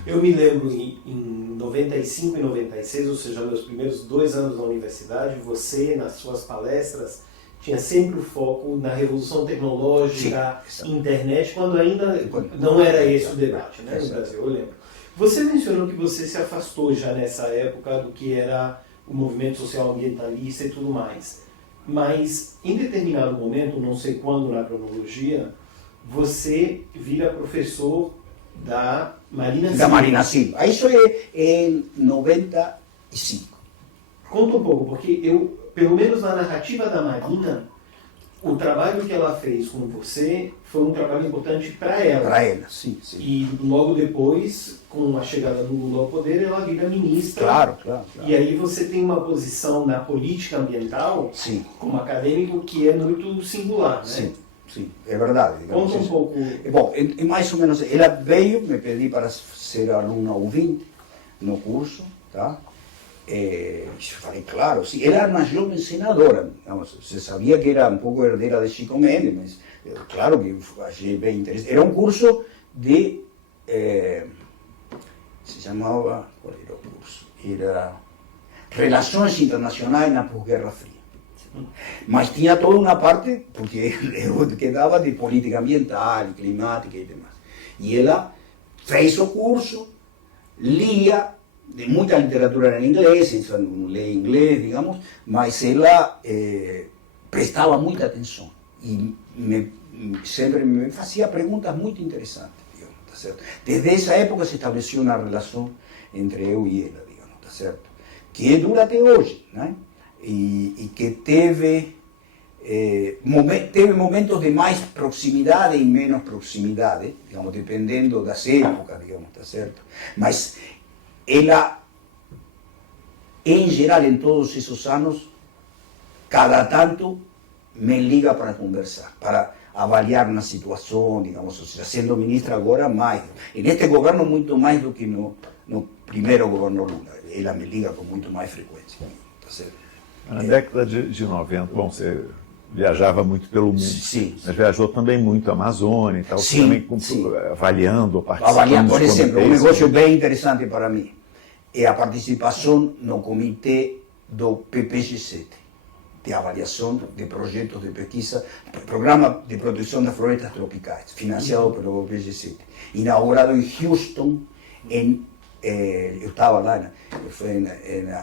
Eu me lembro em 95 e 96, ou seja, meus primeiros 2 anos na universidade, você, nas suas palestras, tinha sempre o foco na revolução tecnológica, internet, quando ainda não era esse o debate, né, no Brasil, eu lembro. Você mencionou que você se afastou já nessa época do que era o movimento social ambientalista e tudo mais, mas em determinado momento, não sei quando na cronologia, você vira professor da Marina Silva. Da Marina Silva. Isso é em 95. Conta um pouco, porque eu, pelo menos na narrativa da Marina, o trabalho que ela fez com você foi um trabalho importante para ela. Para ela, sim, sim. E logo depois, com a chegada do Lula ao poder, ela vira ministra. Claro. E aí você tem uma posição na política ambiental, sim, como acadêmico, que é muito singular, né? Sim, é verdade. Conta um pouco. Bom, mais ou menos, ela veio, me pediu para ser aluna ouvinte no curso, tá? Falei, claro, sim, ela era uma jovem senadora, você sabia que era um pouco herdeira de Chico Mendes, mas claro que achei bem interessante. Era um curso de, se chamava, qual era o curso? Era Relações Internacionais na Pós-Guerra Fria. Mas tinha toda uma parte, porque eu quedava de política ambiental, climática e demais. E ela fez o curso, lia, de muita literatura em inglês, então não lê inglês, digamos, mas ela prestava muita atenção e sempre me fazia perguntas muito interessantes, digamos, tá certo? Desde essa época se estabeleceu uma relação entre eu e ela, digamos, tá certo? Que dura até hoje, né? E que teve momentos de mais proximidade e menos proximidade, digamos, dependendo das épocas, digamos, tá certo? Mas ela, em geral, em todos esses anos, cada tanto me liga para conversar, para avaliar uma situação, digamos, ou seja, sendo ministra agora mais, e neste governo muito mais do que no primeiro governo Lula, ela me liga com muito mais frequência, tá certo? Na década de 90, bom, você viajava muito pelo mundo, sim, mas viajou também muito a Amazônia e tal, sim, também sim. Avaliando, participando. Por exemplo, um negócio bem interessante para mim é a participação no comitê do PPG7, de avaliação de projetos de pesquisa, Programa de Proteção das Florestas Tropicais, financiado pelo PPG7, inaugurado em Houston, eu estava lá, foi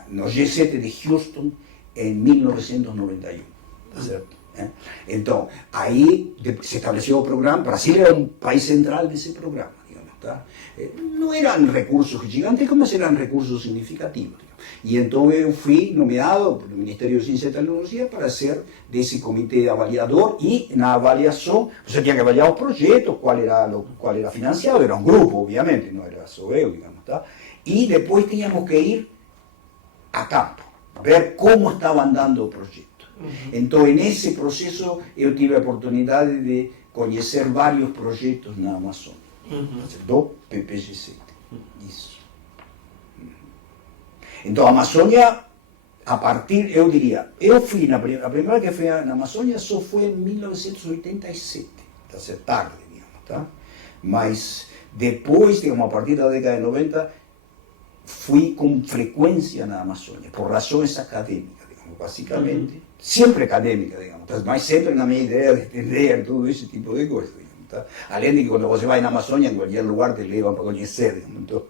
no G7 de Houston, em 1991, tá certo? Então, aí se estabeleceu o programa. Brasil era um país central desse programa, digamos, tá? Não eram recursos gigantescos, mas eram recursos significativos. E então eu fui nomeado pelo Ministério de Ciência e Tecnologia para ser desse comitê avaliador, e na avaliação você tinha que avaliar o projeto, qual era financiado, era um grupo, obviamente, não era só eu, digamos, tá? E depois tínhamos que ir a campo, ver como estava andando o projeto. Então, nesse processo, eu tive a oportunidade de conhecer vários projetos na Amazônia, do PPG-7. Isso. Então, a Amazônia, a partir, eu diria, eu fui, a primeira que fui na Amazônia só foi em 1987, tá certo? Tarde, digamos, tá? Mas depois, digamos, a partir da década de 90, fui com frequência na Amazônia, por razões acadêmicas, digamos, basicamente, sempre acadêmicas, digamos, mas sempre na minha ideia de entender todo esse tipo de coisas. Tá? Além de que quando você vai na Amazônia, em qualquer lugar te levam para conhecer. Digamos.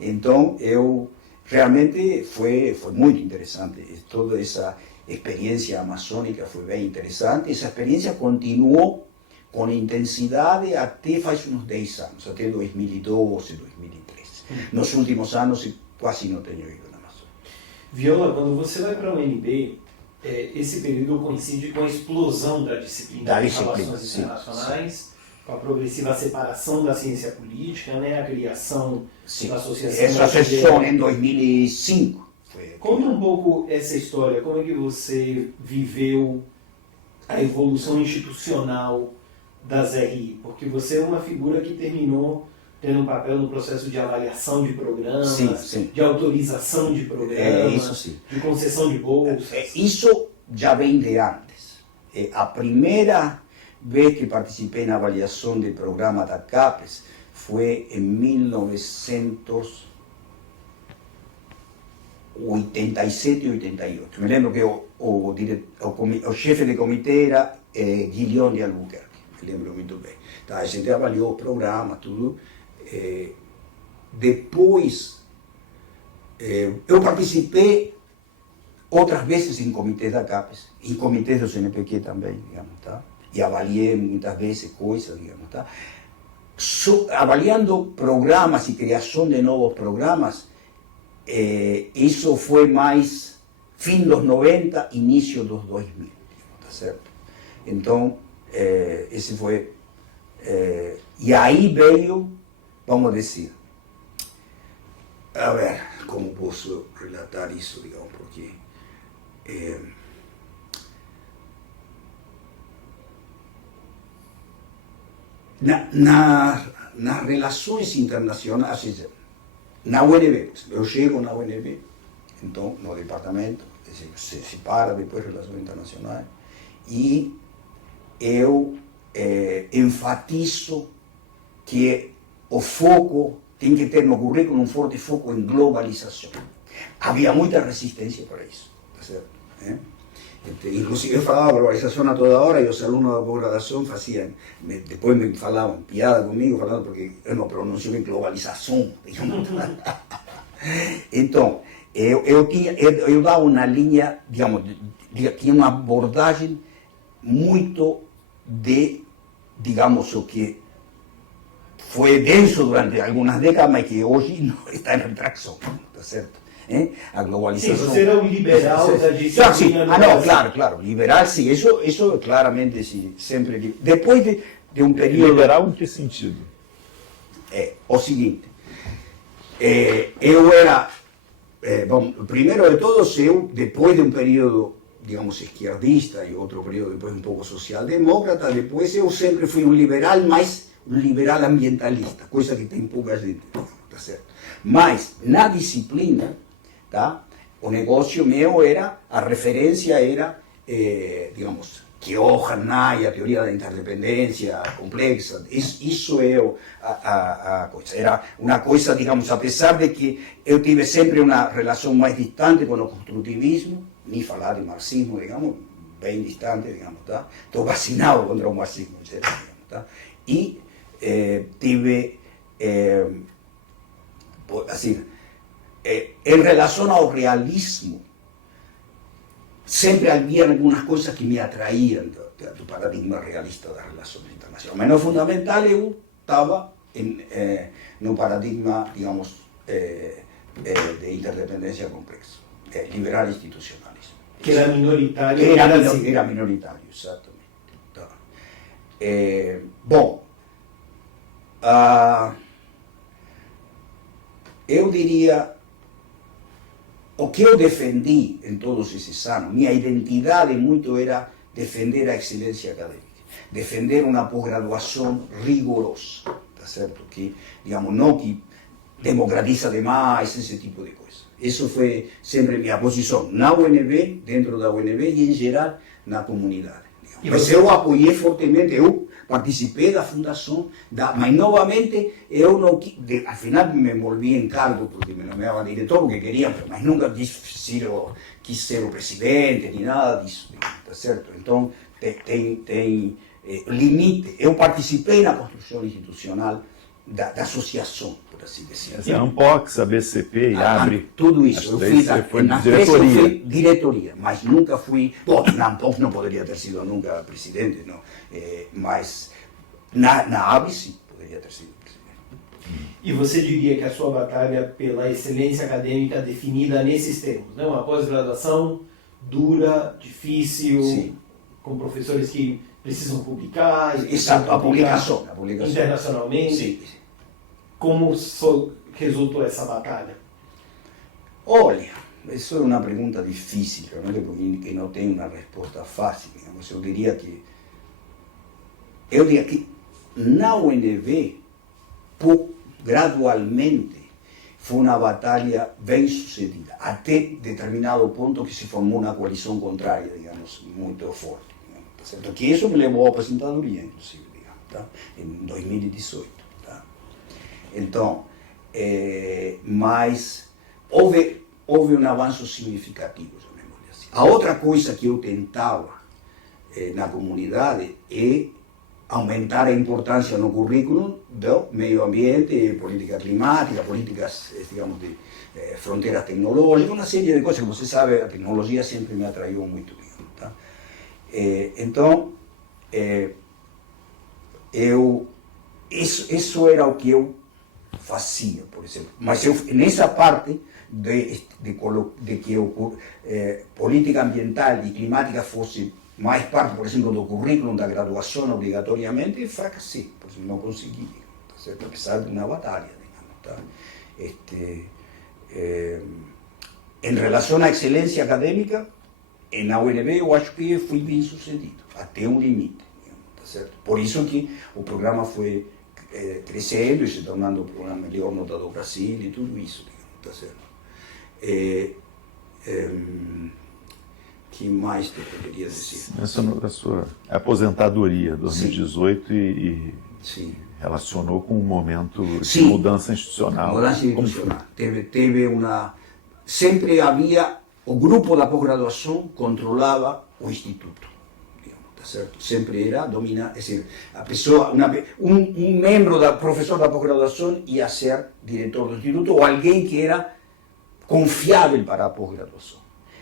Então, eu realmente foi muito interessante. Toda essa experiência amazônica foi bem interessante. Essa experiência continuou com intensidade até faz uns 10 anos, até 2012, 2013. Nos últimos anos, quase não tenho ido na Amazônia. Viola, quando você vai para a UNB, esse período coincide com a explosão da disciplina de Relações Internacionais, com a progressiva separação da ciência política, né, a criação da Associação... Essa associação em 2005. Conta um pouco essa história, como é que você viveu a evolução institucional das RI? Porque você é uma figura que terminou tendo um papel no processo de avaliação de programas, sim. De autorização de programas, isso sim. De concessão de bolsas. Isso já vem de antes. A primeira vez que participei na avaliação do programa da CAPES foi em 1987 e 88. Me lembro que o chefe de comitê era Guilherme de Albuquerque, me lembro muito bem. Tá, a gente avaliou o programa, tudo. Depois, eu participei outras vezes em comitês da CAPES, em comitês do CNPq também, digamos, tá? E avaliei muitas vezes coisas, digamos, tá? Avaliando programas e criação de novos programas, isso foi mais fim dos 90, início dos 2000, digamos, tá certo? Então, esse foi... e aí veio, vamos dizer, a ver, como posso relatar isso, digamos, porque nas relações internacionais, ou seja, na UNB, eu chego na UNB, então, no departamento, se separa depois relações internacionais, e eu enfatizo que o foco tem que ter no currículo um forte foco em globalização. Havia muita resistência para isso, tá certo? Inclusive eu falava globalização a toda hora e os alunos da pós-graduação faziam, depois me falavam, piada comigo, falando porque eu não pronuncio bem globalização. Então, eu dava uma linha, digamos, tinha uma abordagem muito de, digamos, o que foi denso durante algumas décadas, mas que hoje não está em retração, tá certo? A globalização. Sim, você era um liberal da disciplina. Sim. Não, claro, liberal, sim, isso claramente, sim, sempre. Depois de um período... Liberal em que sentido? O seguinte, eu era, bom, primeiro de todos, eu, depois de um período, digamos, esquerdista e outro período depois um pouco social-demócrata, depois eu sempre fui um liberal, mas um liberal ambientalista, coisa que tem pouca gente, tá certo? Mas, na disciplina, tá? O negócio meu era, a referência era, digamos, Keohana e a teoria da interdependência complexa. Isso é a coisa. Era uma coisa, digamos, apesar de que eu tive sempre uma relação mais distante com o construtivismo, nem falar de marxismo, digamos, bem distante, digamos, tá? Estou vacinado contra o marxismo, digamos, tá? E tive, assim, em relação ao realismo, sempre havia algumas coisas que me atraíam do paradigma realista das relações internacionais. Mas no fundamental eu estava no paradigma, digamos, de interdependência complexa, liberal institucionalismo. Que era minoritário. Era minoritário, exatamente. Tá. Bom, eu diria, o que eu defendi em todos esses anos, minha identidade muito era defender a excelência acadêmica, defender uma pós-graduação rigorosa, tá certo? Que, digamos, não que democratiza demais, esse tipo de coisa. Isso foi sempre minha posição na UNB, dentro da UNB e, em geral, na comunidade. Mas eu apoiei fortemente, eu participei da fundação, mas novamente eu não, afinal me envolvi em cargo, porque me nomeavam diretor, porque queria, mas nunca quis ser o presidente, nem nada disso, tá certo? Então, tem limite. Eu participei na construção institucional da associação, por assim dizer. A Ampox, a BCP e Abre. Tudo isso. Eu fiz na diretoria. Eu fui diretoria, mas nunca fui. Bom, na Ampox não poderia ter sido nunca presidente, não. Mas na Abre sim, poderia ter sido presidente. E você diria que a sua batalha pela excelência acadêmica definida nesses termos, né? Uma pós-graduação dura, difícil, sim, com professores que precisam publicar. Exato, a publicação. Internacionalmente. Sim. Como resultou essa batalha? Olha, isso é uma pergunta difícil, realmente, porque não tem uma resposta fácil. Digamos. Eu diria que na UNB, gradualmente, foi uma batalha bem sucedida, até determinado ponto que se formou uma coalizão contrária, digamos, muito forte. Certo? Que isso me levou à aposentadoria, inclusive, digamos, tá? Em 2018. Tá? Então, mas houve um avanço significativo, assim. A outra coisa que eu tentava na comunidade é aumentar a importância no currículo do meio ambiente, política climática, políticas, digamos, de fronteiras tecnológicas, uma série de coisas que você sabe, a tecnologia sempre me atraiu muito, digamos, tá? Então, isso era o que eu fazia, por exemplo. Mas nessa parte de que política ambiental e climática fosse mais parte, por exemplo, do currículo da graduação obrigatoriamente, fracassei, por exemplo, não consegui, tá certo? Apesar de uma batalha, digamos, tá? Em relação à excelência acadêmica, na UNB eu acho que fui bem sucedido, até um limite, tá certo? Por isso que o programa foi crescendo e se tornando o programa melhor nota do Brasil e tudo isso, tá certo? Que mais eu poderia dizer? A sua aposentadoria, 2018, sim, relacionou com um momento sim, de mudança institucional. Mudança institucional. Teve uma... Sempre havia... O grupo da pós-graduação controlava o instituto, digamos, tá certo? Sempre era dominar, é dizer, a pessoa, um membro professor da pós-graduação ia ser diretor do instituto ou alguém que era confiável para a pós-graduação.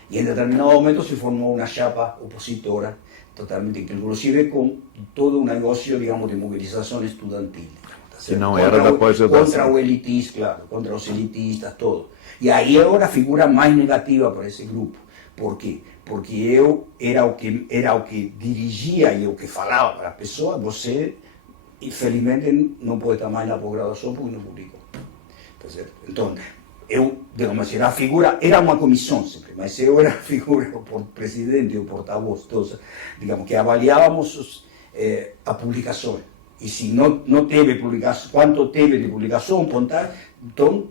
E em determinado momento se formou uma chapa opositora, totalmente, inclusive com todo um negócio, digamos, de mobilização estudantil. Tá certo? Que não era da pós-graduação. Contra o elitismo, claro, contra os elitistas, todo. E aí eu era a figura mais negativa para esse grupo. Por quê? Porque eu era o que dirigia e o que falava para a pessoa. Você, infelizmente, não pode estar mais na pós-graduação porque não publicou. Tá certo? Então, eu, digamos, era a figura, era uma comissão sempre, mas eu era a figura, por presidente ou porta-voz, todos, digamos, que avaliávamos a publicação. E se não teve publicação, quanto teve de publicação, então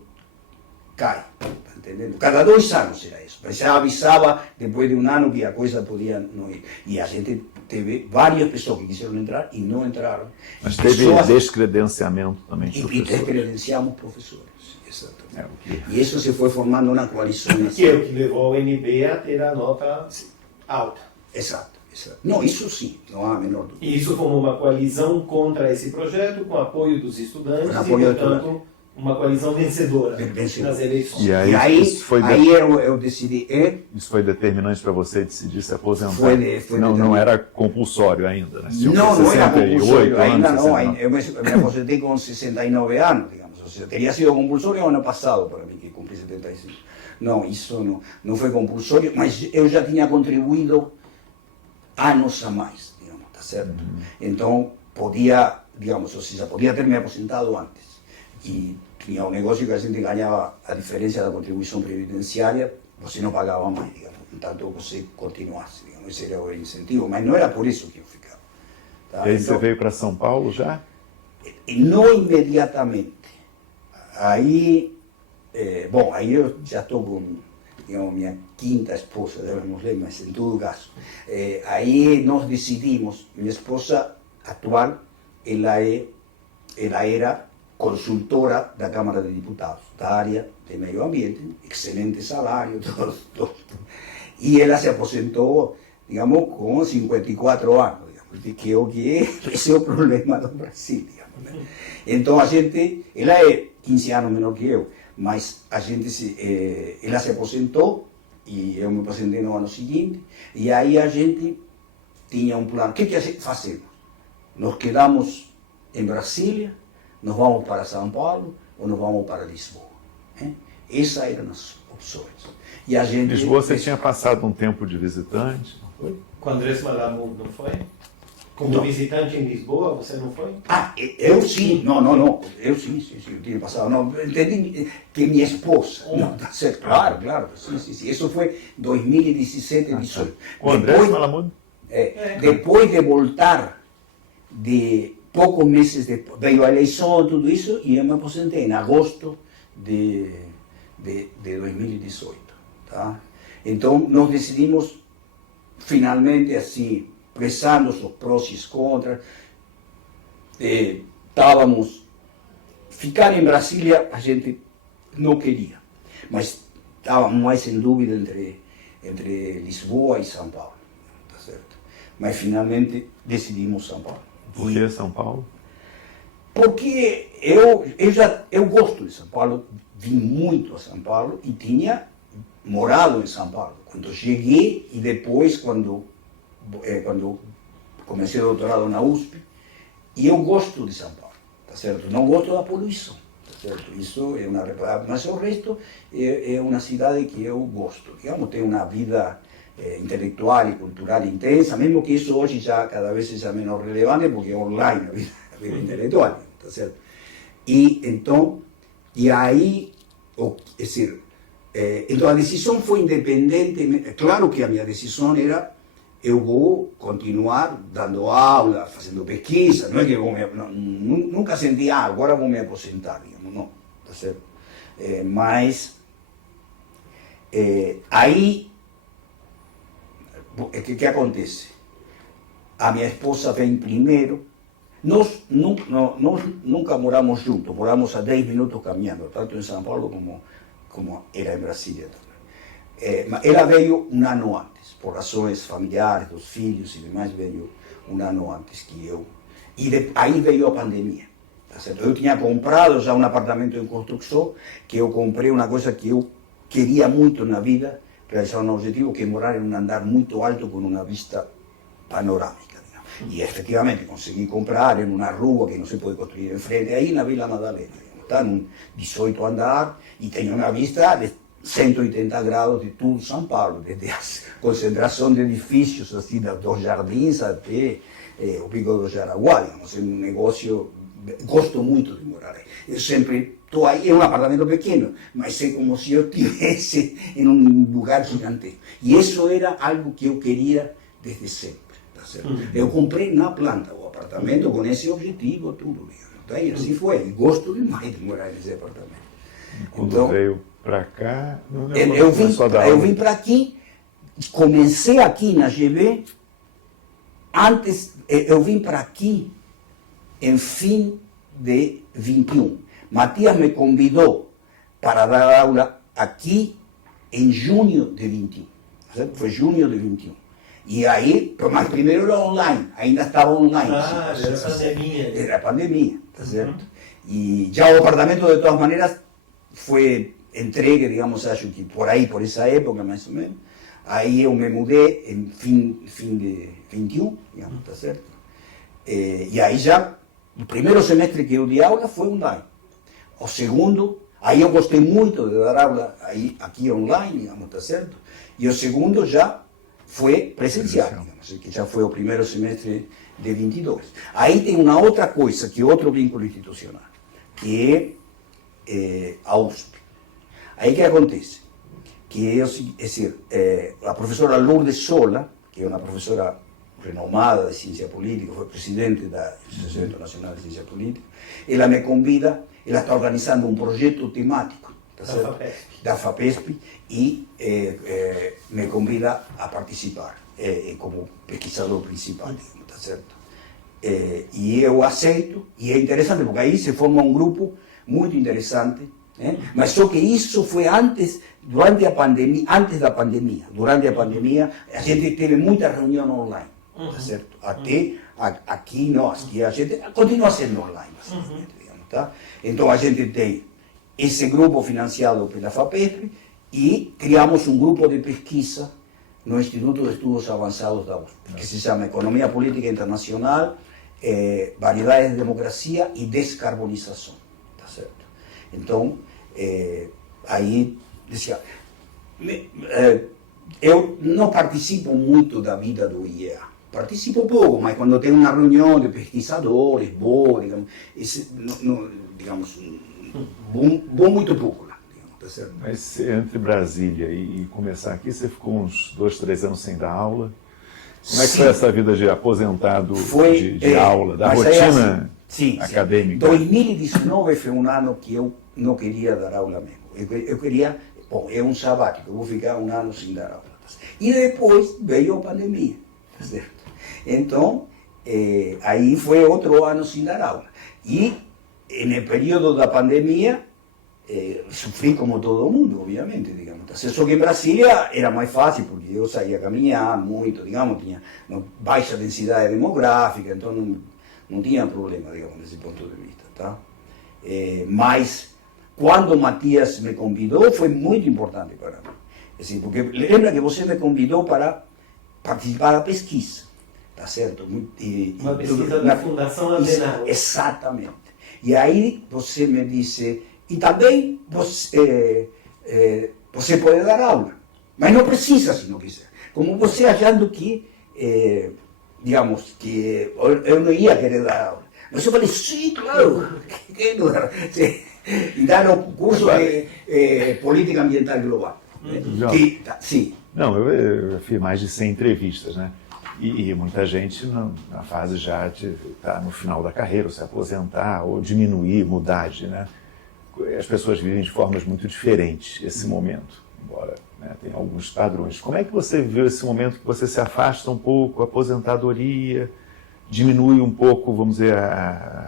cai, tá entendendo? Cada 2 anos era isso, mas já avisava depois de um ano que a coisa podia não ir. E a gente teve várias pessoas que quiseram entrar e não entraram. Mas teve descredenciamento também de professores. E descredenciamos professores, exatamente. E isso se foi formando uma coalição. Que é o que levou a UNB a ter a nota alta. Exato. Não, isso sim, não há a menor dúvida. E isso formou uma coalizão contra esse projeto, com apoio dos estudantes e, portanto, uma coalizão vencedora Vencedor. nas eleições. E aí, E aí, isso foi aí eu decidi, isso foi determinante para você decidir se aposentar? Foi não era compulsório ainda, né? Se não era 68 compulsório, ainda anos, não, 69. eu me aposenté com 69 anos, digamos, ou seja, teria sido compulsório o ano passado para mim, que cumpri 75. Não, isso não foi compulsório, mas eu já tinha contribuído anos a mais, digamos, tá certo? Então, podia, digamos, ou seja, podia ter me aposentado antes. E tinha um negócio que a gente ganhava a diferença da contribuição previdenciária, você não pagava mais, digamos, enquanto você continuasse, digamos, esse era o incentivo, mas não era por isso que eu ficava. Tá? E aí você veio para São Paulo já? Não imediatamente. Aí, bom, aí eu já estou com, digamos, minha quinta esposa, devemos ler, mas em todo caso. Aí nós decidimos, minha esposa atual, ela era consultora da Câmara de Deputados, da área de meio ambiente, excelente salário, todo. E ela se aposentou, digamos, com 54 anos, digamos, que é o que é, esse é o problema do Brasil, digamos, né? Então a gente, ela é 15 anos menor que eu, mas a gente ela se aposentou e eu me aposentei no ano seguinte, e aí a gente tinha um plano. O que fazemos? Nos quedamos em Brasília, nós vamos para São Paulo ou nós vamos para Lisboa. Essas eram as opções. E a gente, Lisboa você tinha passado um tempo de visitante, não foi? Com Andrés Malamud, não foi? Como visitante em Lisboa, você não foi? Ah, eu sim, não, eu sim, eu tinha passado, não, entendi que minha esposa, não, tá certo, claro, sim, isso foi 2017, 18. Com Andrés Malamud? Depois de voltar, de poucos meses depois, veio a eleição, tudo isso, e eu me aposentei em agosto de 2018, tá? Então, nós decidimos, finalmente, assim, pesando os prós e os contras, ficar em Brasília a gente não queria, mas estávamos mais em dúvida entre Lisboa e São Paulo, tá certo? Mas finalmente decidimos São Paulo. Por que São Paulo? Porque eu gosto de São Paulo, vim muito a São Paulo e tinha morado em São Paulo. Quando cheguei e depois quando comecei o doutorado na USP, e eu gosto de São Paulo, tá certo? Não gosto da poluição, tá certo? Isso é uma, mas o resto é uma cidade que eu gosto. Digamos, tem uma vida intelectual e cultural intensa, mesmo que isso hoje já cada vez seja menos relevante, porque é online a vida intelectual, tá certo? E então, e aí, é dizer, então a decisão foi independente. Claro que a minha decisão era: eu vou continuar dando aula, fazendo pesquisa, não é que eu nunca senti, agora vou me aposentar, digamos, não, tá certo? Mas aí, o que acontece? A minha esposa vem primeiro. Nós nunca moramos juntos, moramos a 10 minutos caminhando, tanto em São Paulo como era em Brasília também. Mas ela veio um ano antes, por razões familiares, dos filhos e demais, veio um ano antes que eu. E aí veio a pandemia. Tá certo? Eu tinha comprado já um apartamento em construção, que eu comprei uma coisa que eu queria muito na vida, realizar um objetivo, que é morar em um andar muito alto com uma vista panorâmica. E efetivamente consegui comprar em uma rua que não se pode construir em frente, aí na Vila Madalena. Está num 18 andar e tem uma vista de 180 graus de tudo São Paulo, desde a concentração de edifícios, assim, dos jardins até o Pico do Jaraguá. Digamos, é um negócio, gosto muito de morar aí. Eu sempre estou aí, é um apartamento pequeno, mas é como se eu estivesse em um lugar gigantesco. E isso era algo que eu queria desde sempre. Eu comprei na planta o apartamento com esse objetivo, tudo. Tá? E assim foi. E gosto demais de morar nesse apartamento. Quando então, veio para cá, eu vim para aqui, comecei aqui na GB. Antes, eu vim para aqui em fim de 21. Matias me convidou para dar aula aqui em junho de 21. Foi junho de 21. E aí, mas primeiro era online, ainda estava online. Era pandemia. Era pandemia, tá certo? E já o apartamento, de todas maneiras, foi entregue, digamos, acho que por aí, por essa época, mais ou menos. Aí eu me mudei em fim de 21, digamos, tá certo? E aí já, o primeiro semestre que eu dei aula foi online. O segundo, aí eu gostei muito de dar aula aí, aqui online, digamos, tá certo? E o segundo já foi presencial, digamos, que já foi o primeiro semestre de 22. Aí tem uma outra coisa, que é outro vínculo institucional, que é a USP. Aí o que acontece? Que é decir, a professora Lourdes Sola, que é uma professora renomada de ciência política, foi presidente da Associação Internacional de Ciência Política, ela me convida, ela está organizando um projeto temático, tá certo? Da FAPESP, e me convida a participar como pesquisador principal, tá certo? E eu aceito, e é interessante, porque aí se forma um grupo muito interessante, mas só que isso foi antes, durante a pandemia, antes da pandemia. Durante a pandemia, a gente teve muita reunião online, tá certo? Até aqui nós, que a gente continua sendo online, digamos, tá? Então a gente tem esse grupo financiado pela FAPESP e criamos um grupo de pesquisa no Instituto de Estudos Avançados da USP, que se chama Economia Política Internacional, Variedades de Democracia e Descarbonização, tá certo? Então, aí, dizia, eu não participo muito da vida do IEA, participo pouco, mas quando tem uma reunião de pesquisadores, vou, digamos, vou muito pouco lá, digamos, tá certo? Mas entre Brasília e começar aqui, você ficou uns 2, 3 anos sem dar aula. Como é que foi essa vida de aposentado de aula, da rotina acadêmica? 2019 foi um ano que eu não queria dar aula mesmo. Eu queria, bom, é um sabático, eu vou ficar um ano sem dar aula. E depois veio a pandemia, tá certo? Então, aí foi outro ano sem dar aula. E no período da pandemia, sofri como todo mundo, obviamente, digamos. Só que em Brasília era mais fácil, porque eu saía a caminhar muito, digamos, tinha baixa densidade demográfica, então não tinha problema, digamos, desse ponto de vista, tá? Mas, quando o Matias me convidou, foi muito importante para mim. Assim, porque lembra que você me convidou para participar da pesquisa, tá certo? Uma pesquisa da Fundação Adenauer. Exatamente. E aí você me disse, e também você pode dar aula, mas não precisa se não quiser. Como você achando que, digamos, que eu não ia querer dar aula. Mas eu falei, sim, claro, quero dar. E dar o curso de Política Ambiental Global. Sim. Não, eu fiz mais de 100 entrevistas, né? E muita gente na fase já de estar no final da carreira, ou se aposentar, ou diminuir, mudar né? As pessoas vivem de formas muito diferentes esse momento, embora tenha alguns padrões. Como é que você viveu esse momento que você se afasta um pouco, a aposentadoria, diminui um pouco, vamos dizer,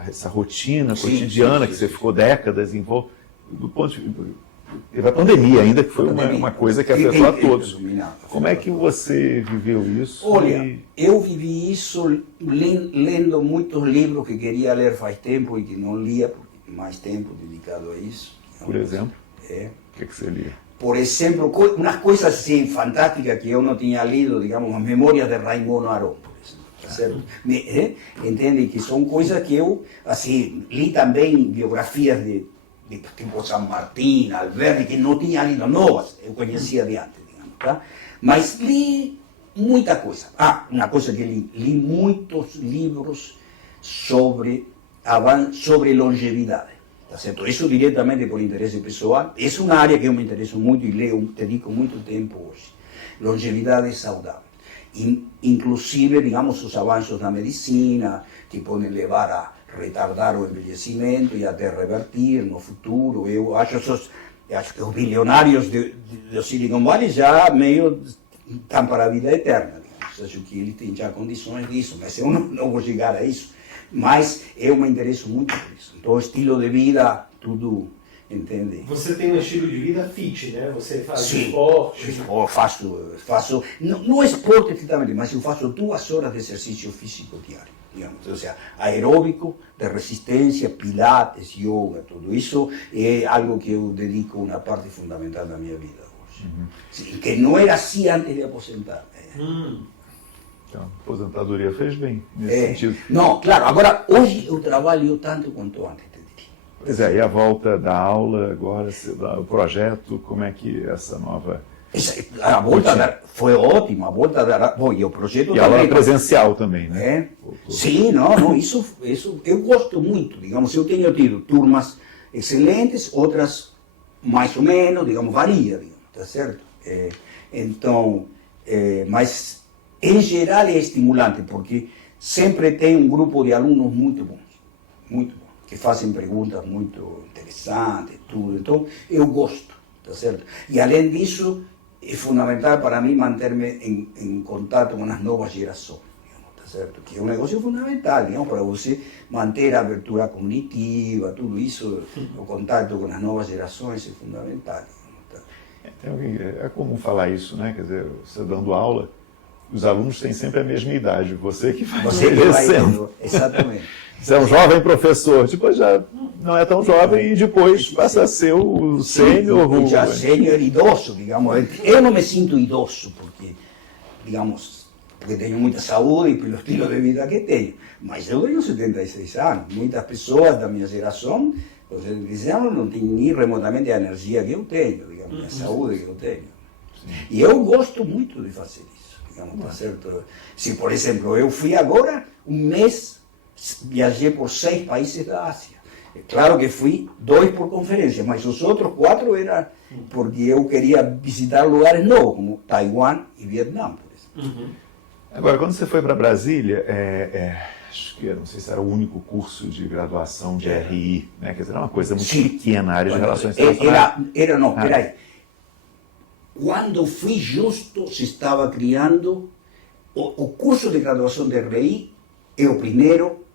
essa rotina cotidiana que você ficou décadas envolto, do ponto de teve a pandemia ainda, que foi uma coisa que afetou a todos. Como é que você viveu isso? Olha, eu vivi isso lendo muitos livros que queria ler faz tempo e que não lia, porque mais tempo dedicado a isso. Por exemplo? O que você lia? Por exemplo, umas coisas assim fantásticas que eu não tinha lido, digamos, as Memórias de Raimon Aron, por exemplo. Tá certo? Entende? Que são coisas que eu, assim, li também biografias de tipo San Martín, Alberti, que não tinha lido novas, eu conhecia de antes, digamos, tá? Mas li muita coisa. Uma coisa que li muitos livros sobre longevidade, tá certo? Isso diretamente por interesse pessoal. Essa é uma área que eu me interesso muito e leio, dedico muito tempo hoje. Longevidade saudável. Inclusive, digamos, os avanços da medicina, que podem levar a retardar o envelhecimento e até revertir no futuro. Eu acho que os bilionários do Silicon Valley já meio estão para a vida eterna. Digamos. Acho que eles têm já condições disso, mas eu não vou chegar a isso. Mas eu me interesso muito por isso. Então, o estilo de vida, tudo entende? Você tem um estilo de vida fit, né? Você faz Sim, esporte. eu faço não esporte exatamente, mas eu faço 2 horas de exercício físico diário, digamos. Ou seja, aeróbico, de resistência, pilates, yoga, tudo isso é algo que eu dedico uma parte fundamental da minha vida hoje. Sim, que não era assim antes de aposentar. Então, a aposentadoria fez bem nesse sentido. Não, claro, agora hoje eu trabalho tanto quanto antes, te diria. Pois é, e a volta da aula agora, o projeto, como é que essa nova... A volta foi ótima, a volta bom, e o projeto E a aula também, presencial também, né? É? Sim, não, isso eu gosto muito, digamos, eu tenho tido turmas excelentes, outras mais ou menos, digamos, varia, digamos, tá certo? Então, mas em geral é estimulante, porque sempre tem um grupo de alunos muito bons, que fazem perguntas muito interessantes, tudo, então eu gosto, tá certo? E além disso, é fundamental para mim manter-me em contato com as novas gerações, certo? Que é um negócio fundamental, digamos, para você manter a abertura cognitiva, tudo isso, o contato com as novas gerações é fundamental. É comum falar isso, né? Quer dizer, você dando aula, os alunos têm sempre a mesma idade, você que vai envelhecendo. Exatamente. Você é um jovem professor, depois já não é tão jovem e depois passa a ser o sênior. Já sênior idoso, digamos. Eu não me sinto idoso, porque, digamos, porque tenho muita saúde e pelo estilo de vida que tenho. Mas eu tenho 76 anos. Muitas pessoas da minha geração, vocês dizem, não têm nem remotamente a energia que eu tenho, digamos, a saúde que eu tenho. E eu gosto muito de fazer isso, digamos, tá certo? Se, por exemplo, eu fui agora, um mês, viajei por 6 países da Ásia. É claro que fui 2 por conferência, mas os outros 4 era porque eu queria visitar lugares novos, como Taiwan e Vietnã, por exemplo. Agora, quando você foi para Brasília, acho que não sei se era o único curso de graduação de RI, né? Quer dizer, era uma coisa muito pequena, a área de relações internacionais. Não, peraí. Quando fui justo, se estava criando o curso de graduação de RI, é o primeiro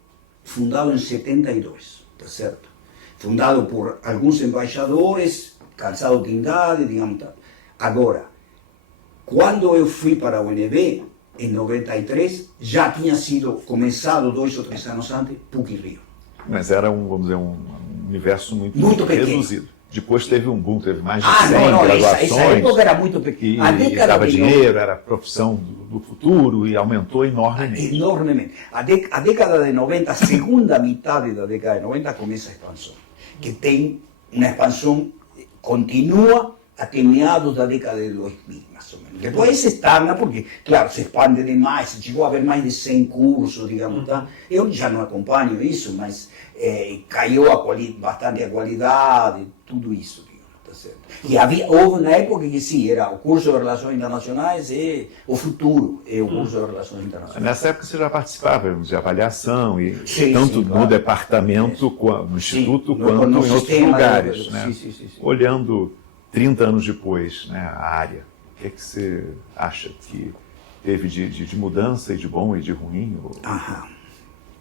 fundado em 72, tá certo? Fundado por alguns embaixadores, cansados de idade, digamos tal. Agora, quando eu fui para a UNB, em 93, já tinha sido começado 2 ou 3 anos antes, PUC-Rio. Mas era vamos dizer, um universo muito pequeno. reduzido. Depois teve um boom, teve mais de 100 graduações. Essa época era muito pequena. E dava dinheiro, era a profissão do futuro e aumentou enormemente. Enormemente. A década de 90, a segunda metade da década de 90 começa a expansão. Que tem uma expansão continua até meados da década de 2000, mais ou menos. Depois se estagna porque, claro, se expande demais, chegou a haver mais de 100 cursos, digamos, tá? Eu já não acompanho isso, mas caiu bastante a qualidade, tudo isso, digamos, tá certo? E houve na época que sim, era o curso de Relações Internacionais e o futuro é o curso de Relações Internacionais. Nessa época você já participava de avaliação, e sim, tanto claro. No departamento, no instituto, sim, quanto em outros lugares. Né? Sim. Olhando 30 anos depois, né, a área, o que é que você acha que teve de mudança, e de bom e de ruim?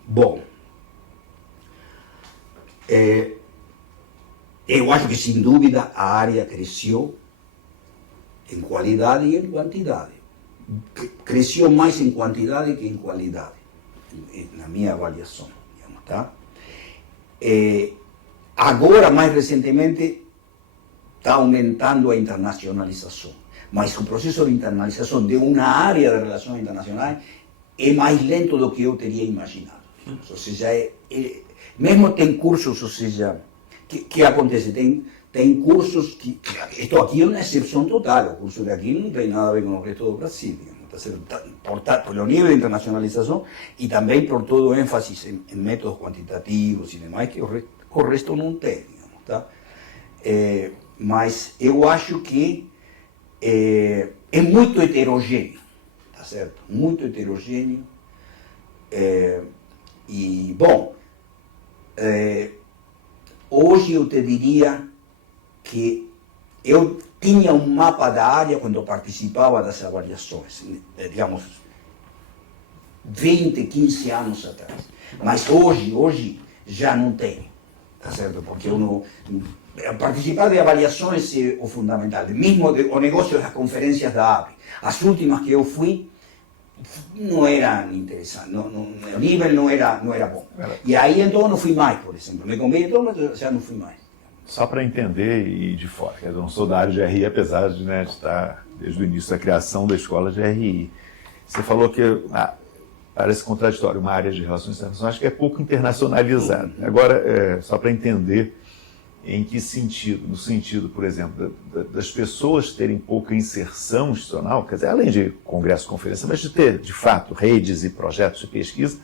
Bom, eu acho que, sem dúvida, a área cresceu em qualidade e em quantidade. Cresceu mais em quantidade que em qualidade, na minha avaliação, digamos, tá? Agora, mais recentemente, está aumentando a internacionalização. Mas o processo de internalização de uma área de relações internacionais é mais lento do que eu teria imaginado. Ou seja, mesmo tem cursos, ou seja, que acontece? Tem cursos que isto aqui é uma exceção total, o curso de aqui não tem nada a ver com o resto do Brasil, digamos, pelo nível de internacionalização e também por todo o ênfase em métodos quantitativos e demais que o resto não tem, digamos, tá? Mas eu acho que é muito heterogêneo, tá certo? Muito heterogêneo. E, bom, hoje eu te diria que eu tinha um mapa da área quando eu participava das avaliações, digamos, 20, 15 anos atrás. Mas hoje já não tenho, tá certo? Porque eu Participar de avaliações é o fundamental. Mesmo o negócio das conferências da ABRE. As últimas que eu fui não eram interessantes, o nível não era bom. E aí então não fui mais, por exemplo. Me convidei, então já não fui mais. Só para entender e de fora, eu não sou da área de RI, apesar de, né, de estar desde o início da criação da escola de RI. Você falou que parece contraditório uma área de relações internacionais que é pouco internacionalizada. Agora, só para entender em que sentido, no sentido, por exemplo, das pessoas terem pouca inserção institucional, quer dizer, além de congresso, conferência, mas de ter, de fato, redes e projetos de pesquisa,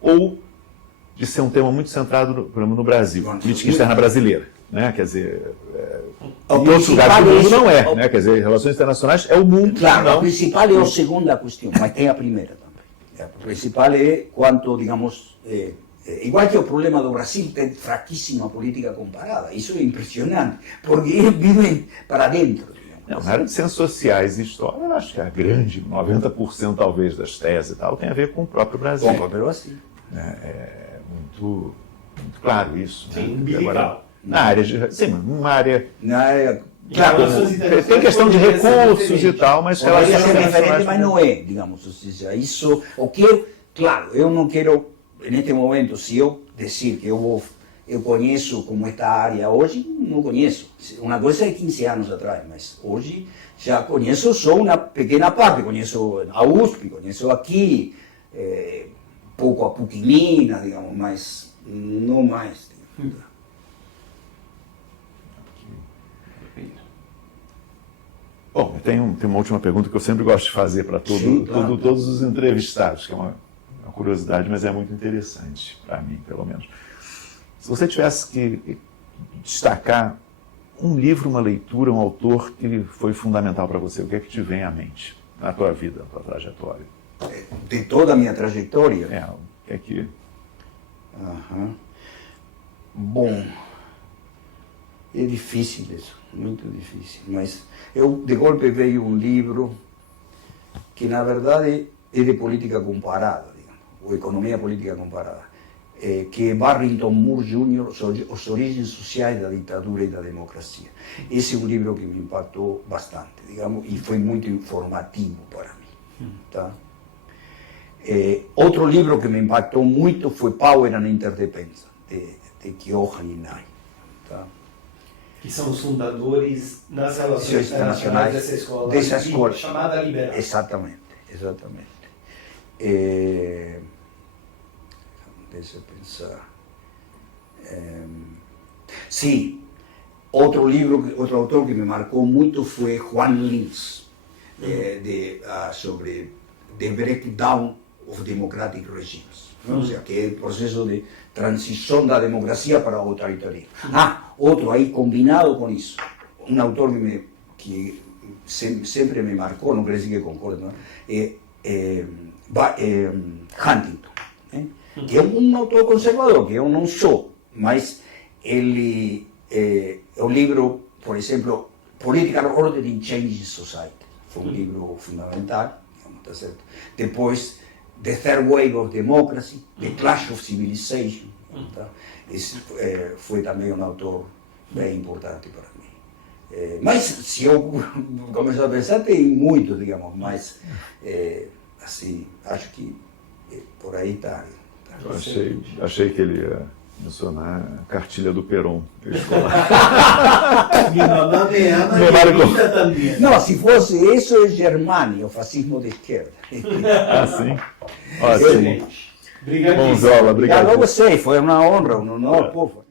ou de ser um tema muito centrado, por exemplo, no Brasil, política externa brasileira, né? Quer dizer, em outros lugares do mundo não é, né? Quer dizer, relações internacionais é o mundo. Claro, não. a principal é a segunda questão, mas tem a primeira também. A principal é quanto, digamos, igual que o problema do Brasil, tem fraquíssima política comparada. Isso é impressionante, porque eles vivem para dentro. Não, na área de ciências sociais e história, eu acho que a grande, 90% talvez das teses e tal, tem a ver com o próprio Brasil. Com o próprio Brasil. É muito claro isso. Sim, né? umbilical. Agora, na área de... Sim, uma área... Claro, tem questão de recursos e tal, mas poderia relações ser diferente, internacionais... mas não é, digamos. Ou seja, isso, o que eu, claro, eu não quero, neste momento, se eu dizer que eu conheço como esta área hoje, não conheço. Uma coisa é 15 anos atrás, mas hoje já conheço só uma pequena parte. Conheço a USP, conheço aqui, pouco a PUC Minas, digamos, mas não mais. Bom, tem uma última pergunta que eu sempre gosto de fazer para todos os entrevistados, que é uma curiosidade, mas é muito interessante, para mim, pelo menos. Se você tivesse que destacar um livro, uma leitura, um autor que foi fundamental para você, o que é que te vem à mente na tua vida, na tua trajetória? De toda a minha trajetória? O que é que... Bom, é difícil isso, muito difícil, mas eu, de golpe, veio um livro que, na verdade, é de política comparada, digamos, ou economia política comparada, que é Barrington Moore Jr., As Origens Sociais da Ditadura e da Democracia. Esse é um livro que me impactou bastante, digamos, e foi muito informativo para mim. Tá? Outro livro que me impactou muito foi Power and Interdependence, de Kyohan Inai. Tá? Que são os fundadores nas relações internacionais dessa escola chamada liberal. Exatamente. Deixa eu pensar. Sim, outro autor que me marcou muito foi Juan Lins, sobre The Breakdown of Democratic Regimes. Ou seja, que é o processo de transição da democracia para o autoritarismo. Outro aí combinado com isso, um autor que sempre me marcou, não quer dizer que concordo, não? Huntington, que é um autor conservador, que eu não sou, mas ele, o livro, por exemplo, Political Order in Changing Society, foi um livro fundamental, tá certo? Depois, The Third Wave of Democracy, The Clash of Civilization. Tá? Esse foi também um autor bem importante para mim. Mas, se eu começar a pensar, tem muitos, digamos, mas, assim, acho que por aí está. Eu achei que ele ia mencionar a cartilha do Perón. Não, se fosse isso, é Germânia, o fascismo de esquerda. Sim? Ótimo. Obrigado. Bom, Zola, obrigado. Obrigado a você, foi uma honra, um honor, por favor.